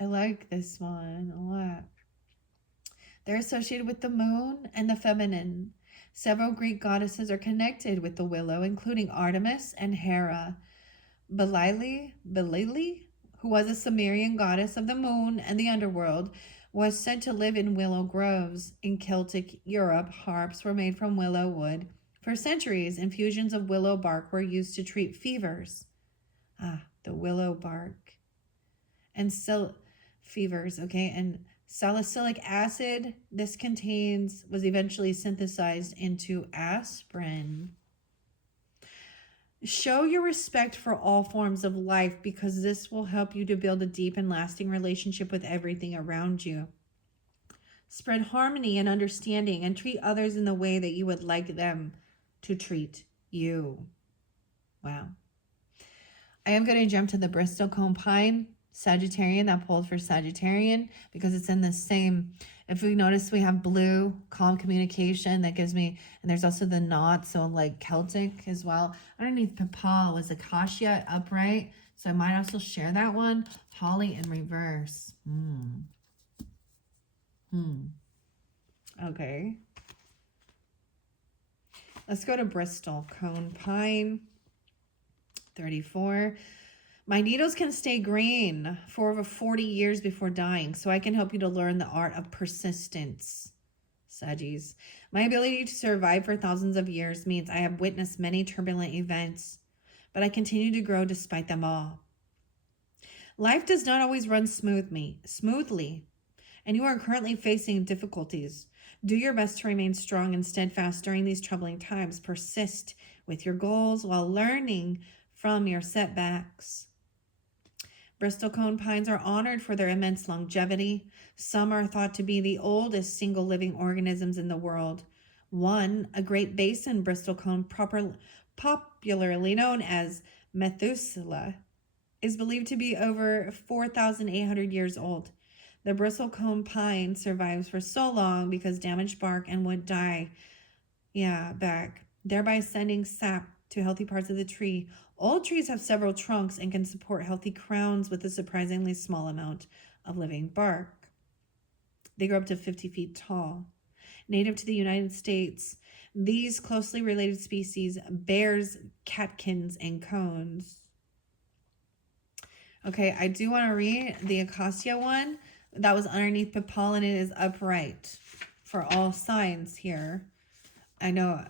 I like this one a lot. They're associated with the moon and the feminine. Several Greek goddesses are connected with the willow, including Artemis and Hera. Belili, who was a Sumerian goddess of the moon and the underworld, was said to live in willow groves. In Celtic Europe, harps were made from willow wood. For centuries, infusions of willow bark were used to treat fevers. The willow bark. And fevers, okay? And salicylic acid, this was eventually synthesized into aspirin. Show your respect for all forms of life because this will help you to build a deep and lasting relationship with everything around you. Spread harmony and understanding and treat others in the way that you would like them to treat you. Wow. I am going to jump to the bristlecone pine, Sagittarian. That pulled for Sagittarian because it's in the same. If we notice, we have blue, calm communication. That gives me, and there's also the knot, so like Celtic as well. Underneath Papal was Acacia upright, so I might also share that one. Holly in reverse. Okay. Let's go to Bristol. Cone pine, 34. My needles can stay green for over 40 years before dying, so I can help you to learn the art of persistence. Saggies. My ability to survive for thousands of years means I have witnessed many turbulent events, but I continue to grow despite them all. Life does not always run smoothly, and you are currently facing difficulties. Do your best to remain strong and steadfast during these troubling times. Persist with your goals while learning from your setbacks. Bristlecone pines are honored for their immense longevity. Some are thought to be the oldest single living organisms in the world. One, a Great Basin bristlecone popularly known as Methuselah, is believed to be over 4,800 years old. The bristlecone pine survives for so long because damaged bark and wood die back, thereby sending sap to healthy parts of the tree. Old trees have several trunks and can support healthy crowns with a surprisingly small amount of living bark. They grow up to 50 feet tall. Native to the United States, these closely related species bears catkins and cones. Okay, I do want to read the acacia one. That was underneath Papal, and it is upright for all signs here. I know,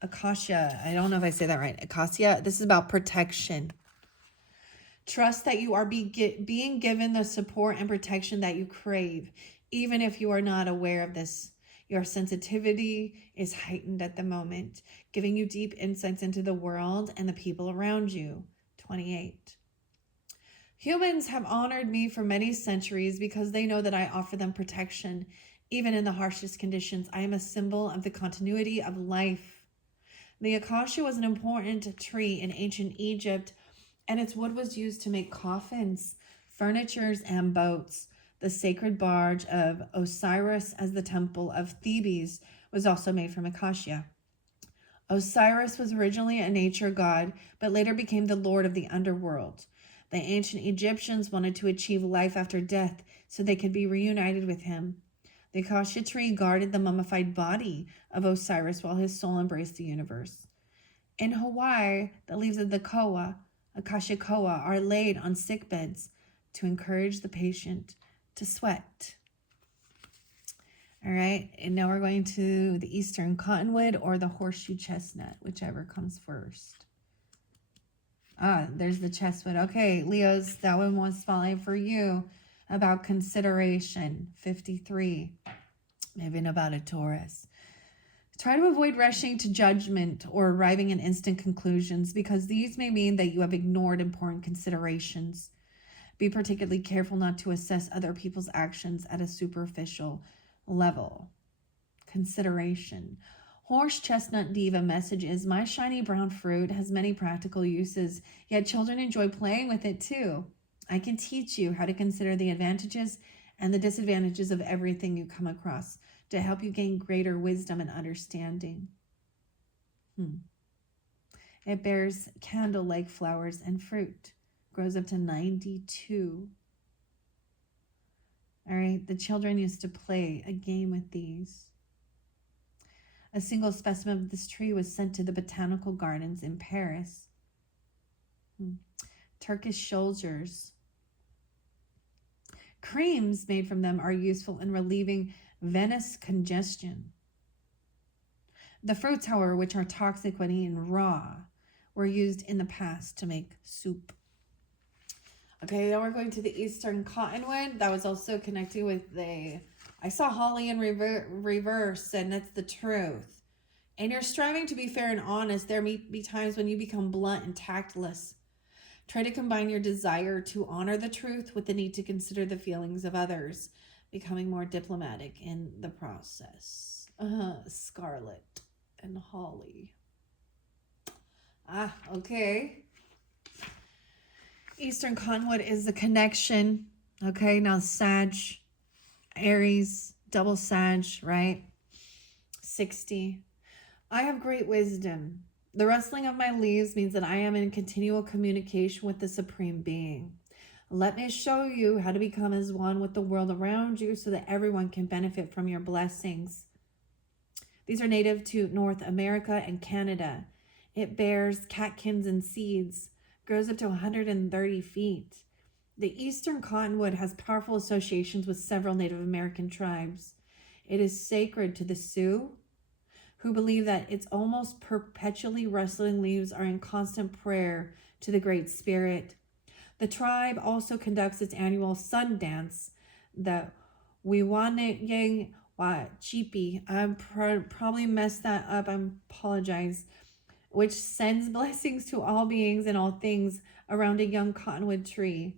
acacia, I don't know if I say that right. Acacia, this is about protection. Trust that you are being given the support and protection that you crave, even if you are not aware of this. Your sensitivity is heightened at the moment, giving you deep insights into the world and the people around you. 28. Humans have honored me for many centuries because they know that I offer them protection. Even in the harshest conditions, I am a symbol of the continuity of life. The acacia was an important tree in ancient Egypt, and its wood was used to make coffins, furnitures, and boats. The sacred barge of Osiris as the temple of Thebes was also made from acacia. Osiris was originally a nature god, but later became the lord of the underworld. The ancient Egyptians wanted to achieve life after death so they could be reunited with him. The acacia tree guarded the mummified body of Osiris while his soul embraced the universe. In Hawaii, the leaves of the acacia koa, are laid on sick beds to encourage the patient to sweat. All right, and now we're going to the eastern cottonwood or the horseshoe chestnut, whichever comes first. There's the chestnut. Okay, Leos, that one was spotlight for you about consideration. 53. Maybe about a Taurus. Try to avoid rushing to judgment or arriving at instant conclusions because these may mean that you have ignored important considerations. Be particularly careful not to assess other people's actions at a superficial level. Consideration. Horse chestnut diva message is, my shiny brown fruit has many practical uses, yet children enjoy playing with it too. I can teach you how to consider the advantages and the disadvantages of everything you come across to help you gain greater wisdom and understanding. It bears candle-like flowers and fruit. Grows up to 92. All right. The children used to play a game with these. A single specimen of this tree was sent to the botanical gardens in Paris. Turkish soldiers. Creams made from them are useful in relieving venous congestion. The fruits, however, which are toxic when eaten raw, were used in the past to make soup. Okay, now we're going to the Eastern Cottonwood. That was also connected with I saw holly in reverse, and that's the truth. And you're striving to be fair and honest. There may be times when you become blunt and tactless. Try to combine your desire to honor the truth with the need to consider the feelings of others, becoming more diplomatic in the process. Scarlet and holly. Okay. Eastern Cottonwood is the connection. Okay, now Sag, Aries, double Sag, right? 60. I have great wisdom. The rustling of my leaves means that I am in continual communication with the Supreme Being. Let me show you how to become as one with the world around you so that everyone can benefit from your blessings. These are native to North America and Canada. It bears catkins and seeds, grows up to 130 feet. The Eastern Cottonwood has powerful associations with several Native American tribes. It is sacred to the Sioux, who believe that its almost perpetually rustling leaves are in constant prayer to the Great Spirit. The tribe also conducts its annual sun dance, the Wiwaneyang Wachipi. I probably messed that up. I apologize. Which sends blessings to all beings and all things around a young cottonwood tree.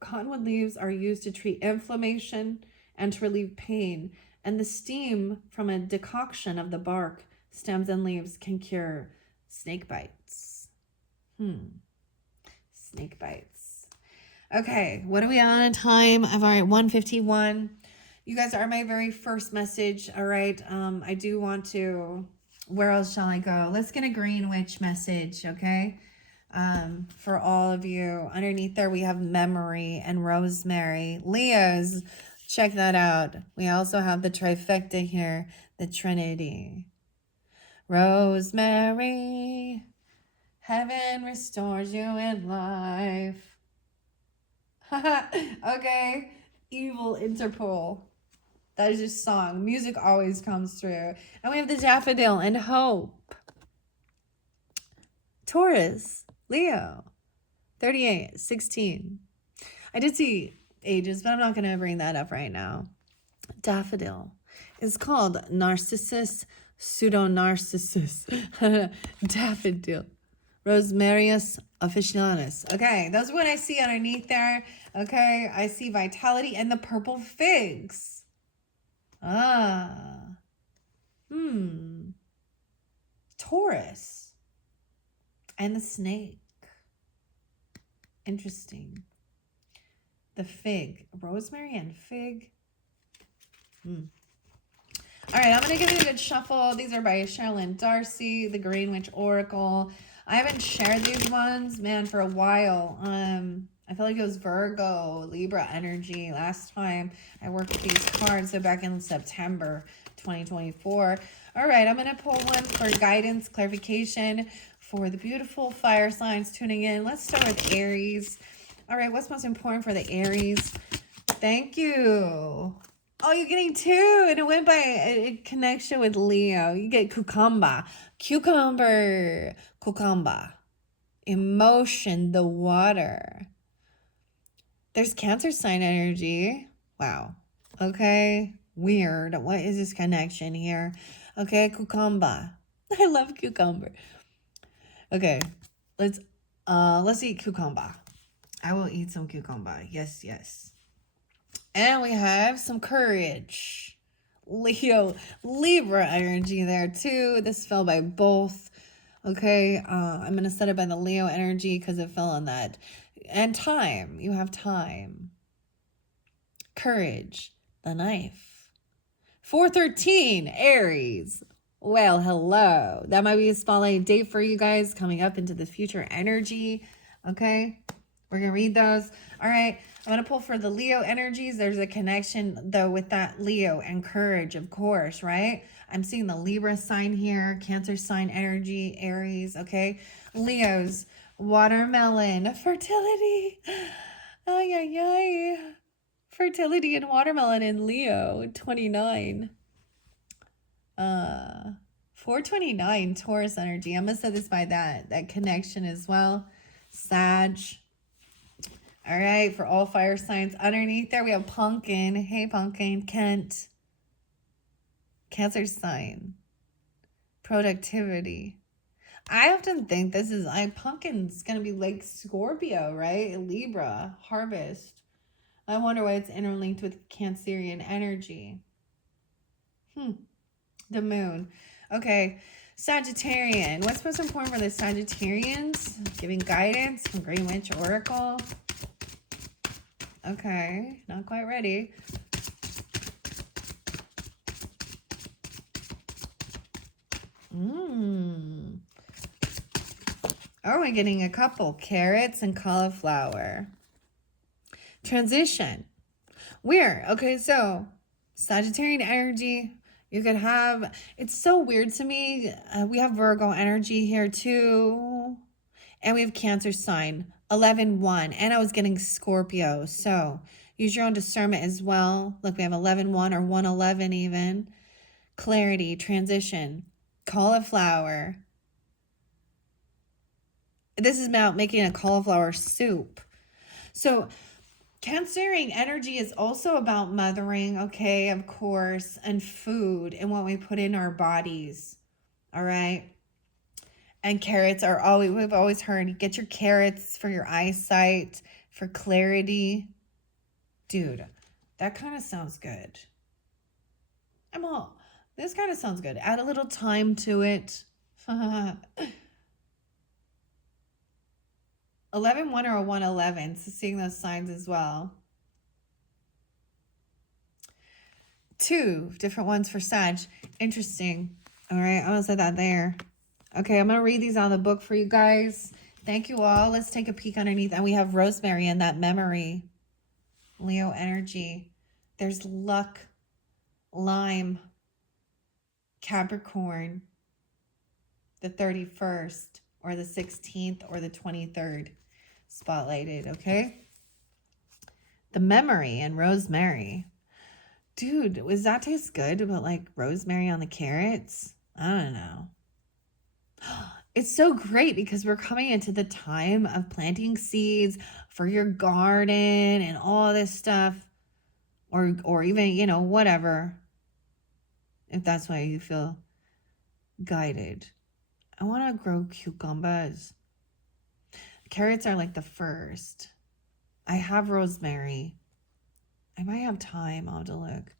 Cottonwood leaves are used to treat inflammation and to relieve pain, and the steam from a decoction of the bark, stems, and leaves can cure snake bites. Snake bites. Okay, what are we on in time? I'm all right, 1:51. You guys are my very first message, all right? I do want to... Where else shall I go? Let's get a Green Witch message, okay? For all of you. Underneath there, we have Memory and Rosemary. Leos, check that out. We also have the trifecta here, the Trinity. Rosemary, heaven restores you in life. Okay, Evil Interpol. That is just song. Music always comes through. And we have the Daffodil and Hope. Taurus, Leo, 38, 16. I did see ages, but I'm not going to bring that up right now. Daffodil is called Narcissus, Pseudo-Narcissus. Daffodil. Rosmarius officinalis. Okay, those are what I see underneath there. Okay, I see vitality and the purple figs. Taurus and the snake. Interesting. The fig. Rosemary and fig. All right, I'm going to give you a good shuffle. These are by Sherilyn Darcy, the Green Witch Oracle. I haven't shared these ones, man, for a while. I feel like it was Virgo, Libra energy last time I worked with these cards. So back in September 2024. All right, I'm going to pull one for guidance, clarification for the beautiful fire signs tuning in. Let's start with Aries. All right, what's most important for the Aries? Thank you. Oh, you're getting two, and it went by a connection with Leo. You get cucumber, emotion, the water. There's Cancer sign energy. Wow. Okay. Weird. What is this connection here? Okay, cucumber. I love cucumber. Okay. Let's eat cucumber. I will eat some cucumber. Yes, yes. And we have some courage. Leo, Libra energy there too. This fell by both. Okay, I'm going to set it by the Leo energy because it fell on that. And time. You have time. Courage. The knife. 413. Aries. Well, hello. That might be a spotlight date for you guys coming up into the future energy. Okay, we're going to read those. All right. I'm going to pull for the Leo energies. There's a connection, though, with that Leo and courage, of course, right? I'm seeing the Libra sign here, Cancer sign energy, Aries, okay? Leos, watermelon, fertility. Ay, ay, ay. Fertility and watermelon in Leo, 29. 429, Taurus energy. I'm going to set this by that connection as well. Sag. All right, for all fire signs. Underneath there, we have Pumpkin. Hey, Pumpkin. Kent. Cancer sign. Productivity. I often think this is like Pumpkin's going to be like Scorpio, right? Libra. Harvest. I wonder why it's interlinked with Cancerian energy. The moon. Okay. Sagittarian. What's most important for the Sagittarians? Giving guidance from Green Witch Oracle. Okay, not quite ready. Are we getting a couple? Carrots and cauliflower. Transition. Weird. Okay, so Sagittarian energy. You could have, it's so weird to me. We have Virgo energy here too. And we have Cancer sign, 11-1. And I was getting Scorpio. So use your own discernment as well. Look, we have 11-1 or 111 even. Clarity, transition, cauliflower. This is about making a cauliflower soup. So Cancerian energy is also about mothering, okay, of course, and food and what we put in our bodies. All right. And carrots are always, we've always heard, get your carrots for your eyesight, for clarity. Dude, that kind of sounds good. This kind of sounds good. Add a little thyme to it. 11-1 or a 111. So seeing those signs as well. 2 different ones for Sag. Interesting. All right, I'm going to set that there. Okay, I'm going to read these out of the book for you guys. Thank you all. Let's take a peek underneath. And we have rosemary and that memory. Leo energy. There's luck. Lime. Capricorn. The 31st or the 16th or the 23rd. Spotlighted, okay? The memory and rosemary. Dude, does that taste good? But like rosemary on the carrots? I don't know. It's so great because we're coming into the time of planting seeds for your garden and all this stuff. Or even, you know, whatever. If that's why you feel guided. I want to grow cucumbers. Carrots are like the first. I have rosemary. I might have thyme. I'll have to look.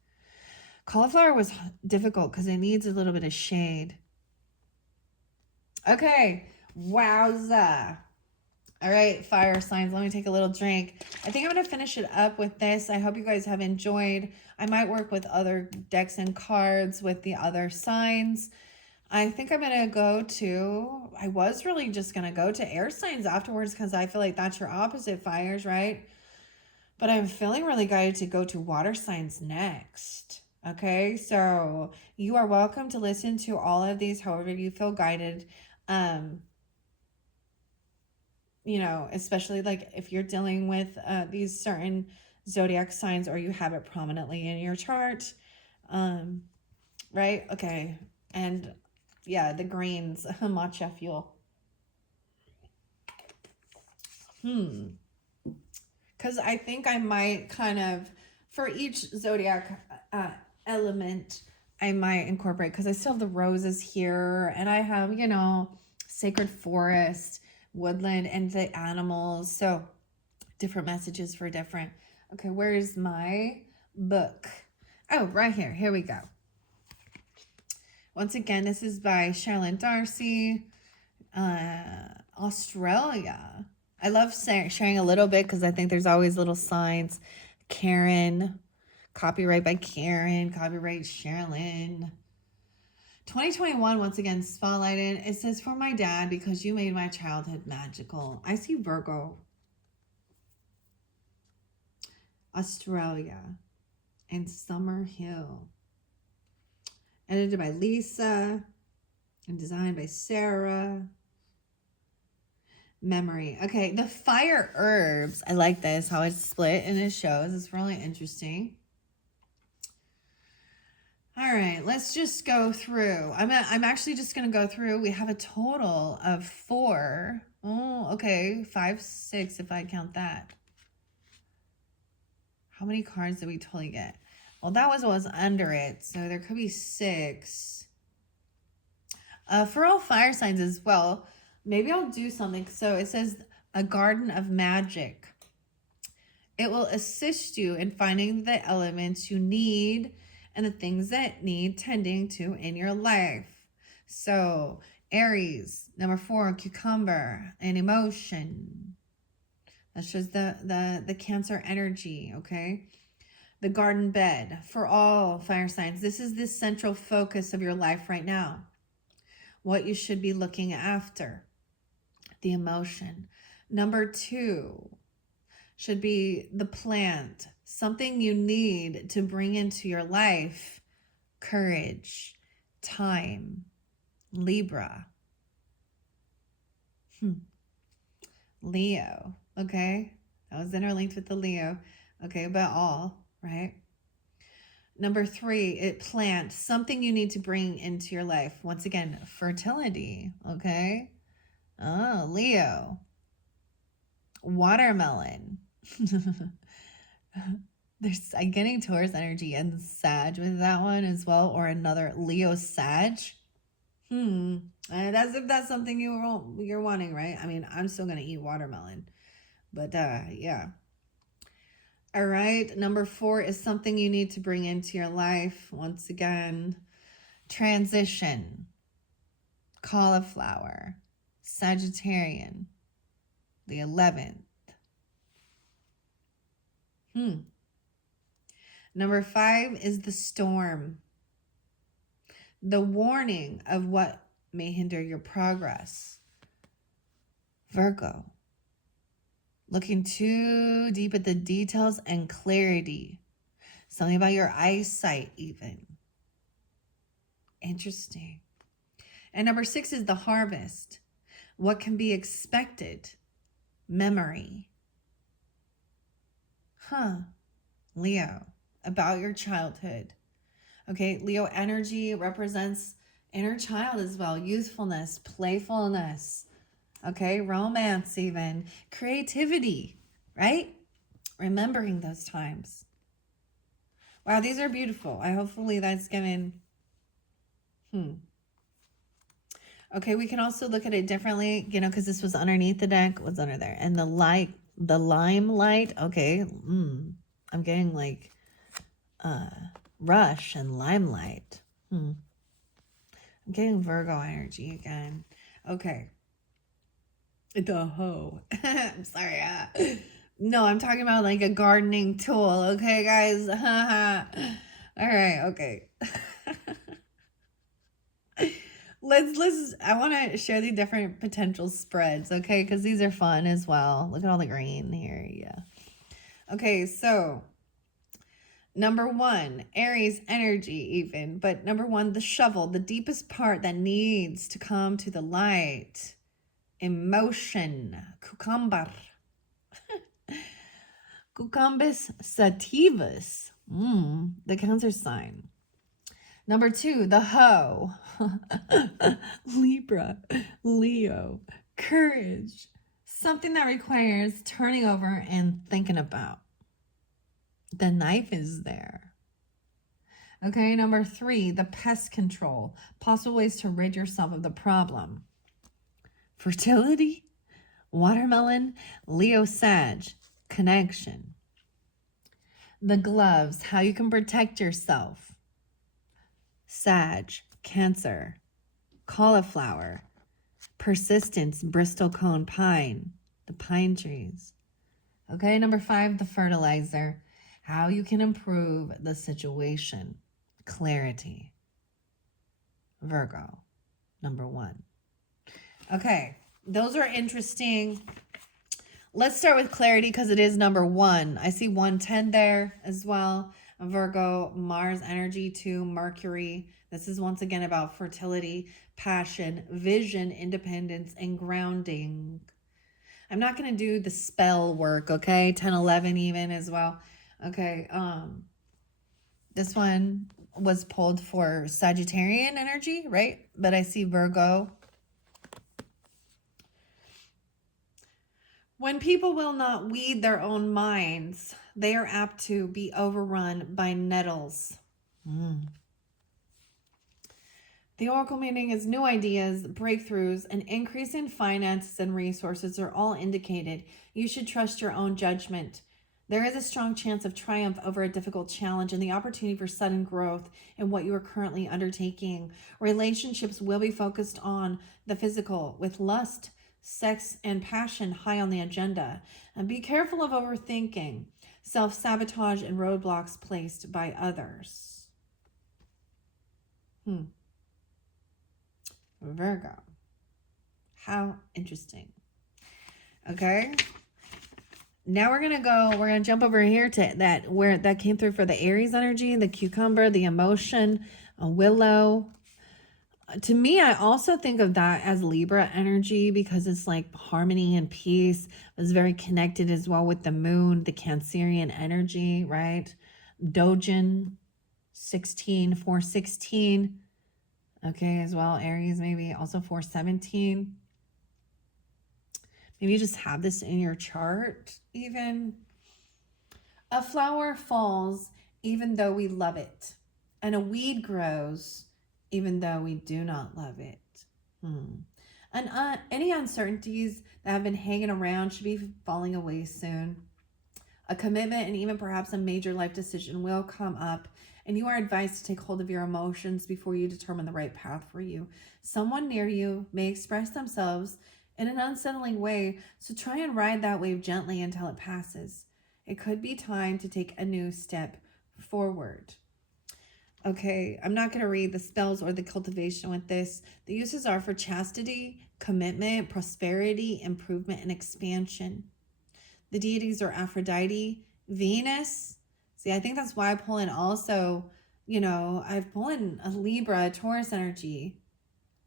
Cauliflower was difficult because it needs a little bit of shade. Okay. Wowza. All right, fire signs. Let me take a little drink. I think I'm going to finish it up with this. I hope you guys have enjoyed. I might work with other decks and cards with the other signs. I think I'm going to go to, I was really just going to go to air signs afterwards because I feel like that's your opposite, fires, right? But I'm feeling really guided to go to water signs next. Okay, so you are welcome to listen to all of these however you feel guided. You know, especially like if you're dealing with these certain zodiac signs or you have it prominently in your chart. Right? Okay. And yeah, the greens, matcha fuel. Because I think I might kind of, for each zodiac element, I might incorporate, because I still have the roses here, and I have, you know, sacred forest, woodland, and the animals. So different messages for different. Okay, where is my book? Oh, right here. Here we go. Once again, this is by Charlene Darcy, Australia. I love sharing a little bit because I think there's always little signs. Karen, copyright by Karen, copyright Charlene. 2021, once again, spotlighted. It says, for my dad, because you made my childhood magical. I see Virgo. Australia, and Summer Hill. Edited by Lisa and designed by Sarah. Memory. Okay, the fire herbs. I like this, how it's split and it shows. It's really interesting. All right, let's just go through. I'm actually just going to go through. We have a total of 4. Oh, okay. 5, 6 if I count that. How many cards did we totally get? Well, that was what was under it, so there could be 6. For all fire signs as well, maybe I'll do something. So it says a garden of magic. It will assist you in finding the elements you need and the things that need tending to in your life. So Aries, number 4, cucumber and emotion. That's just the Cancer energy, okay? The garden bed for all fire signs. This is the central focus of your life right now. What you should be looking after. The emotion. Number 2 should be the plant. Something you need to bring into your life. Courage. Time. Libra. Leo. Okay. That was interlinked with the Leo. Okay, but all, right? Number 3, plant. Something you need to bring into your life. Once again, fertility. Okay. Oh, Leo. Watermelon. I'm getting Taurus energy and Sag with that one as well, or another Leo Sag. That's if that's something you're wanting, right? I mean, I'm still gonna eat watermelon, but yeah. All right, number 4 is something you need to bring into your life. Once again, transition, cauliflower, Sagittarian, the 11th. Number 5 is the storm. The warning of what may hinder your progress. Virgo. Looking too deep at the details and clarity. Something about your eyesight even. Interesting. And number 6 is the harvest. What can be expected? Memory. Leo. About your childhood. Okay, Leo energy represents inner child as well. Youthfulness, playfulness. Okay, romance even. Creativity, right? Remembering those times. Wow, these are beautiful. Hopefully that's given... Okay, we can also look at it differently, you know, because this was underneath the deck. What's under there? And the limelight. Okay, I'm getting like rush and limelight. I'm getting Virgo energy again. Okay. The hoe. I'm sorry. No, I'm talking about like a gardening tool. Okay, guys. All right. Okay. Let's. I want to share the different potential spreads. Okay, because these are fun as well. Look at all the green here. Yeah. Okay, so number 1, Aries energy even. But number 1, the shovel, the deepest part that needs to come to the light. Emotion, cucumber. Cucumbus sativus, the Cancer sign. Number 2, the hoe. Libra, Leo, courage. Something that requires turning over and thinking about. The knife is there. Okay, number 3, the pest control. Possible ways to rid yourself of the problem. Fertility, watermelon, Leo Sag, connection. The gloves, how you can protect yourself. Sag, Cancer, cauliflower, persistence, Bristol cone pine, the pine trees. Okay, number 5, the fertilizer, how you can improve the situation. Clarity. Virgo, number 1. Okay, those are interesting. Let's start with clarity because it is number 1. I see 110 there as well. Virgo, Mars energy 2, Mercury. This is once again about fertility, passion, vision, independence, and grounding. I'm not going to do the spell work, okay? 10, 11 even as well. Okay, this one was pulled for Sagittarian energy, right? But I see Virgo. When people will not weed their own minds, they are apt to be overrun by nettles. The oracle meaning is new ideas, breakthroughs, an increase in finances and resources are all indicated. You should trust your own judgment. There is a strong chance of triumph over a difficult challenge and the opportunity for sudden growth in what you are currently undertaking. Relationships will be focused on the physical, with lust, sex, and passion high on the agenda. And be careful of overthinking, self-sabotage, and roadblocks placed by others. Virgo. How interesting. Okay. Now we're going to jump over here to that, where that came through for the Aries energy, the cucumber, the emotion, a willow. To me, I also think of that as Libra energy because it's like harmony and peace. It's very connected as well with the moon, the Cancerian energy, right? Dojin, 416. Okay, as well, Aries, maybe also 417. Maybe you just have this in your chart, even. A flower falls even though we love it, and a weed grows even though we do not love it. And any uncertainties that have been hanging around should be falling away soon. A commitment and even perhaps a major life decision will come up, and you are advised to take hold of your emotions before you determine the right path for you. Someone near you may express themselves in an unsettling way, so try and ride that wave gently until it passes. It could be time to take a new step forward. Okay, I'm not going to read the spells or the cultivation with this. The uses are for chastity, commitment, prosperity, improvement, and expansion. The deities are Aphrodite, Venus. See, I think that's why I pull in also, I've pulled in a Libra, Taurus energy,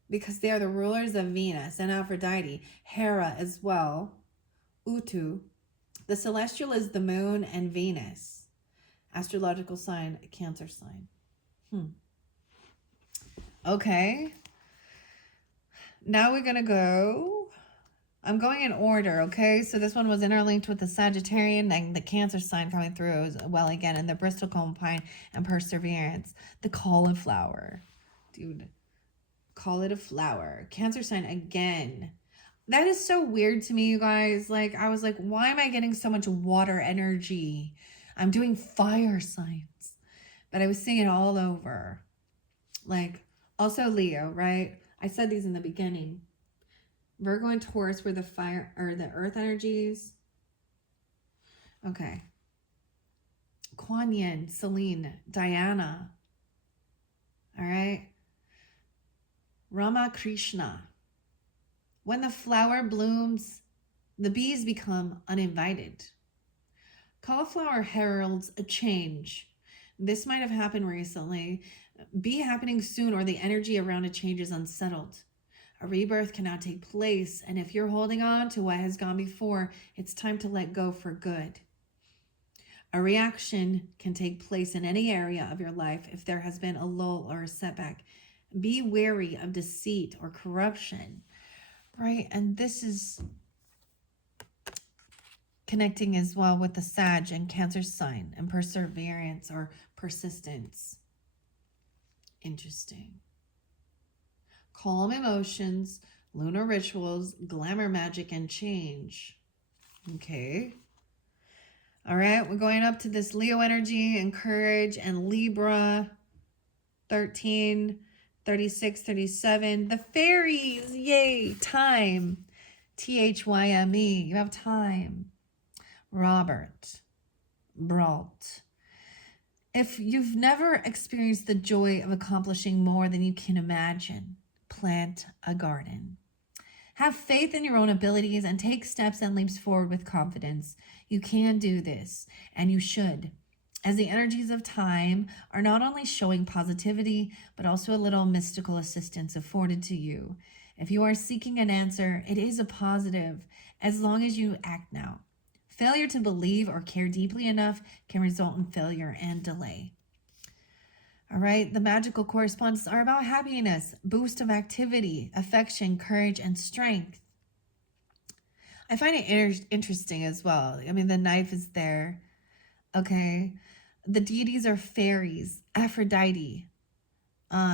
because they are the rulers of Venus and Aphrodite, Hera as well, Utu. The celestial is the moon and Venus. Astrological sign, Cancer sign. Okay. Now we're going to go. I'm going in order, okay? So this one was interlinked with the Sagittarian and the Cancer sign coming through as well again, and the bristlecone pine and perseverance. The cauliflower. Dude, call it a flower. Cancer sign again. That is so weird to me, you guys. Like, I was like, why am I getting so much water energy? I'm doing fire signs. But I was seeing it all over. Like, also Leo, right? I said these in the beginning. Virgo and Taurus were the fire or the earth energies. Okay. Kuan Yin, Celine, Diana. All right. Rama Krishna. When the flower blooms, the bees become uninvited. Cauliflower heralds a change. This might have happened recently, be happening soon, or the energy around a change is unsettled. A rebirth can now take place, and if you're holding on to what has gone before, it's time to let go for good. A reaction can take place in any area of your life if there has been a lull or a setback. Be wary of deceit or corruption, right? And this is connecting as well with the Sag and Cancer sign and perseverance or persistence. Interesting. Calm emotions, lunar rituals, glamour magic, and change. Okay. All right, we're going up to this Leo energy and courage and Libra. 13, 36, 37. The fairies, yay, time. Thyme, you have time. Robert Brault. If you've never experienced the joy of accomplishing more than you can imagine, plant a garden. Have faith in your own abilities and take steps and leaps forward with confidence. You can do this, and you should, as the energies of time are not only showing positivity, but also a little mystical assistance afforded to you. If you are seeking an answer, it is a positive, as long as you act now. Failure to believe or care deeply enough can result in failure and delay. All right, the magical correspondents are about happiness, boost of activity, affection, courage, and strength. I find it interesting as well. I mean, the knife is there. Okay. The deities are fairies, Aphrodite,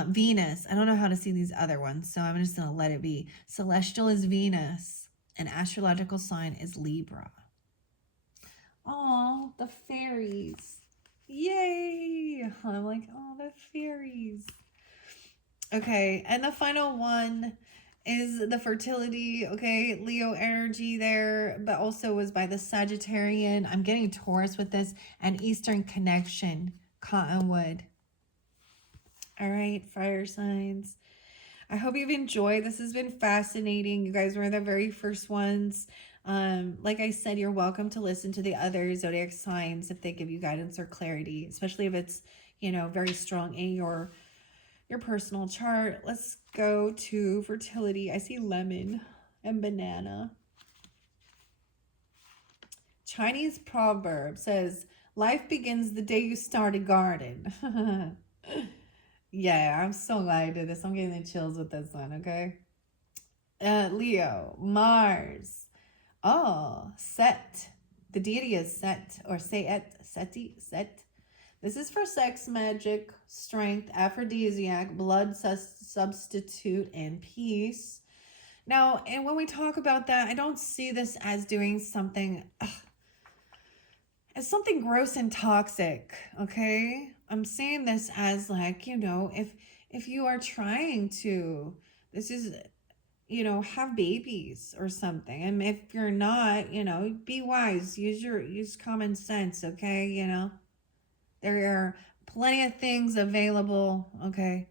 Venus. I don't know how to see these other ones, so I'm just going to let it be. Celestial is Venus, and astrological sign is Libra. Oh, the fairies. Yay. I'm like, oh, the fairies. Okay, and the final one is the fertility, okay, Leo energy there, but also was by the Sagittarian. I'm getting Taurus with this, and Eastern connection, Cottonwood. All right, fire signs. I hope you've enjoyed. This has been fascinating. You guys were the very first ones. Like I said, you're welcome to listen to the other zodiac signs if they give you guidance or clarity, especially if it's, very strong in your personal chart. Let's go to fertility. I see lemon and banana. Chinese proverb says, life begins the day you start a garden. Yeah, I'm so glad I did this. I'm getting the chills with this one, okay? Leo, Mars. Oh, Set. The deity is Set, or Set. This is for sex, magic, strength, aphrodisiac, blood substitute, and peace. Now, and when we talk about that, I don't see this as doing something, as something gross and toxic, okay? I'm seeing this as like, if you are trying to, this is, have babies or something. And if you're not, be wise, use common sense, okay? There are plenty of things available, okay?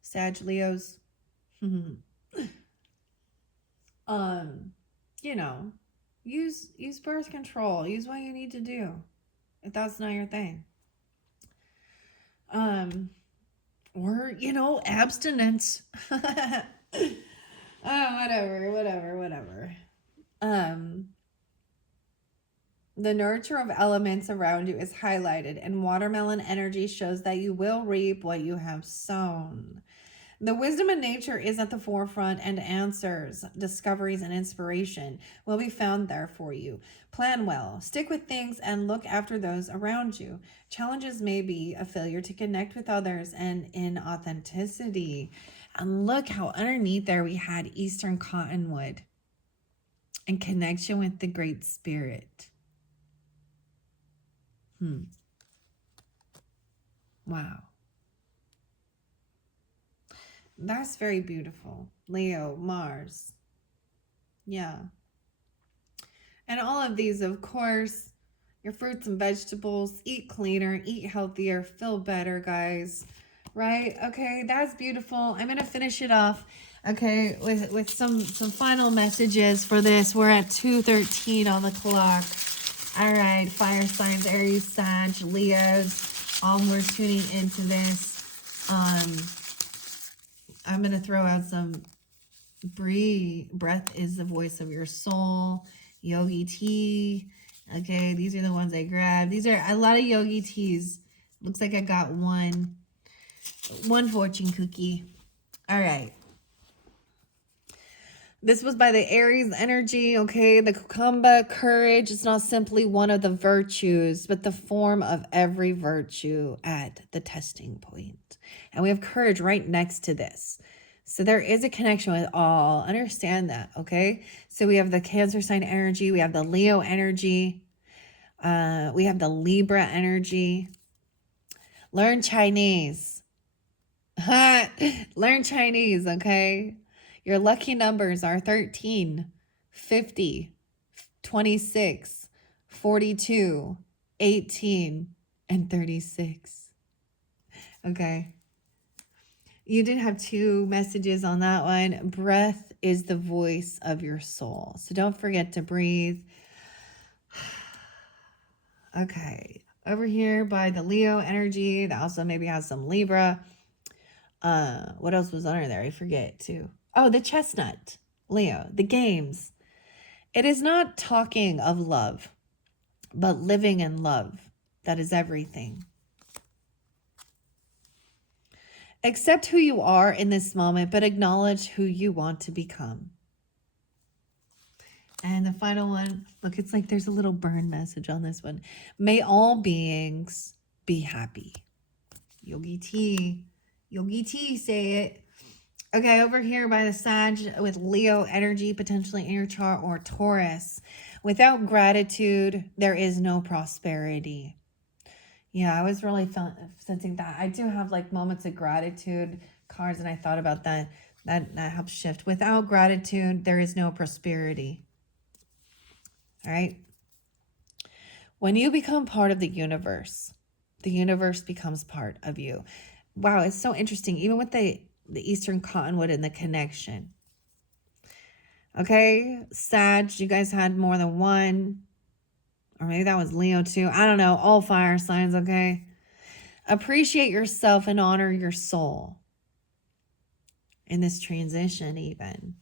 Sag Leos. Use birth control. Use what you need to do if that's not your thing. Or, abstinence. Whatever. The nurture of elements around you is highlighted, and watermelon energy shows that you will reap what you have sown. The wisdom of nature is at the forefront, and answers, discoveries, and inspiration will be found there for you. Plan well, stick with things, and look after those around you. Challenges may be a failure to connect with others and in authenticity. And look how underneath there we had Eastern Cottonwood and connection with the Great Spirit. Wow. That's very beautiful. Leo, Mars. Yeah. And all of these, of course, your fruits and vegetables, eat cleaner, eat healthier, feel better, guys. Right? Okay, that's beautiful. I'm going to finish it off, okay, with some final messages for this. We're at 2:13 on the clock. All right, fire signs, Aries, Sag, Leos, all who are tuning into this. I'm going to throw out some breath is the voice of your soul, yogi tea. Okay, these are the ones I grabbed. These are a lot of yogi teas. Looks like I got one fortune cookie. All right. This was by the Aries energy, okay? The cucumber, courage is not simply one of the virtues, but the form of every virtue at the testing point. And we have courage right next to this. So there is a connection with all. Understand that, okay? So we have the Cancer sign energy. We have the Leo energy. We have the Libra energy. Learn Chinese. Learn Chinese, okay? Your lucky numbers are 13, 50, 26, 42, 18, and 36. Okay. You did have two messages on that one. Breath is the voice of your soul. So don't forget to breathe. Okay. Over here by the Leo energy, that also maybe has some Libra. What else was under there? I forget too. Oh, the chestnut. Leo, the games. It is not talking of love, but living in love. That is everything. Accept who you are in this moment, but acknowledge who you want to become. And the final one, look, it's like there's a little burn message on this one. May all beings be happy. Yogi T, say it. Okay, over here by the Sag with Leo energy potentially in your chart, or Taurus. Without gratitude, there is no prosperity. Yeah, I was really sensing that. I do have like moments of gratitude cards, and I thought about that. That helps shift. Without gratitude, there is no prosperity. All right. When you become part of the universe becomes part of you. Wow, it's so interesting. Even with the Eastern Cottonwood and the connection. Okay, Sag, you guys had more than one. Or maybe that was Leo too. I don't know. All fire signs, okay? Appreciate yourself and honor your soul in this transition even,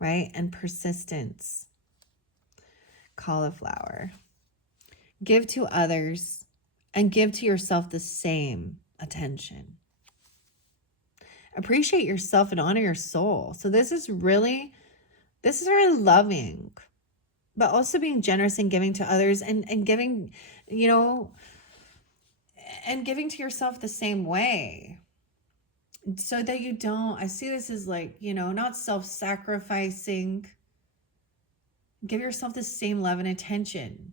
right? And persistence. Cauliflower. Give to others and give to yourself the same attention. Appreciate yourself and honor your soul. So this is really loving, but also being generous and giving to others, and giving, and giving to yourself the same way, so that you don't, I see this as like, not self-sacrificing. Give yourself the same love and attention.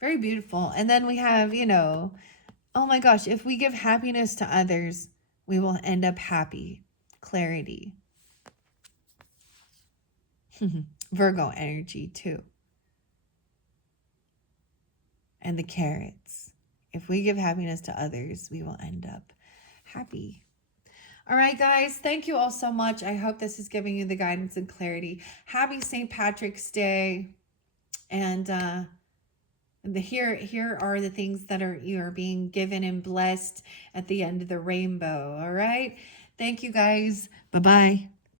Very beautiful. And then we have, oh my gosh, if we give happiness to others, we will end up happy. Clarity. Virgo energy too. And the carrots. If we give happiness to others, we will end up happy. All right, guys, thank you all so much. I hope this is giving you the guidance and clarity. Happy St. Patrick's Day. And here are the things that you are being given and blessed at the end of the rainbow. All right. Thank you, guys. Bye-bye.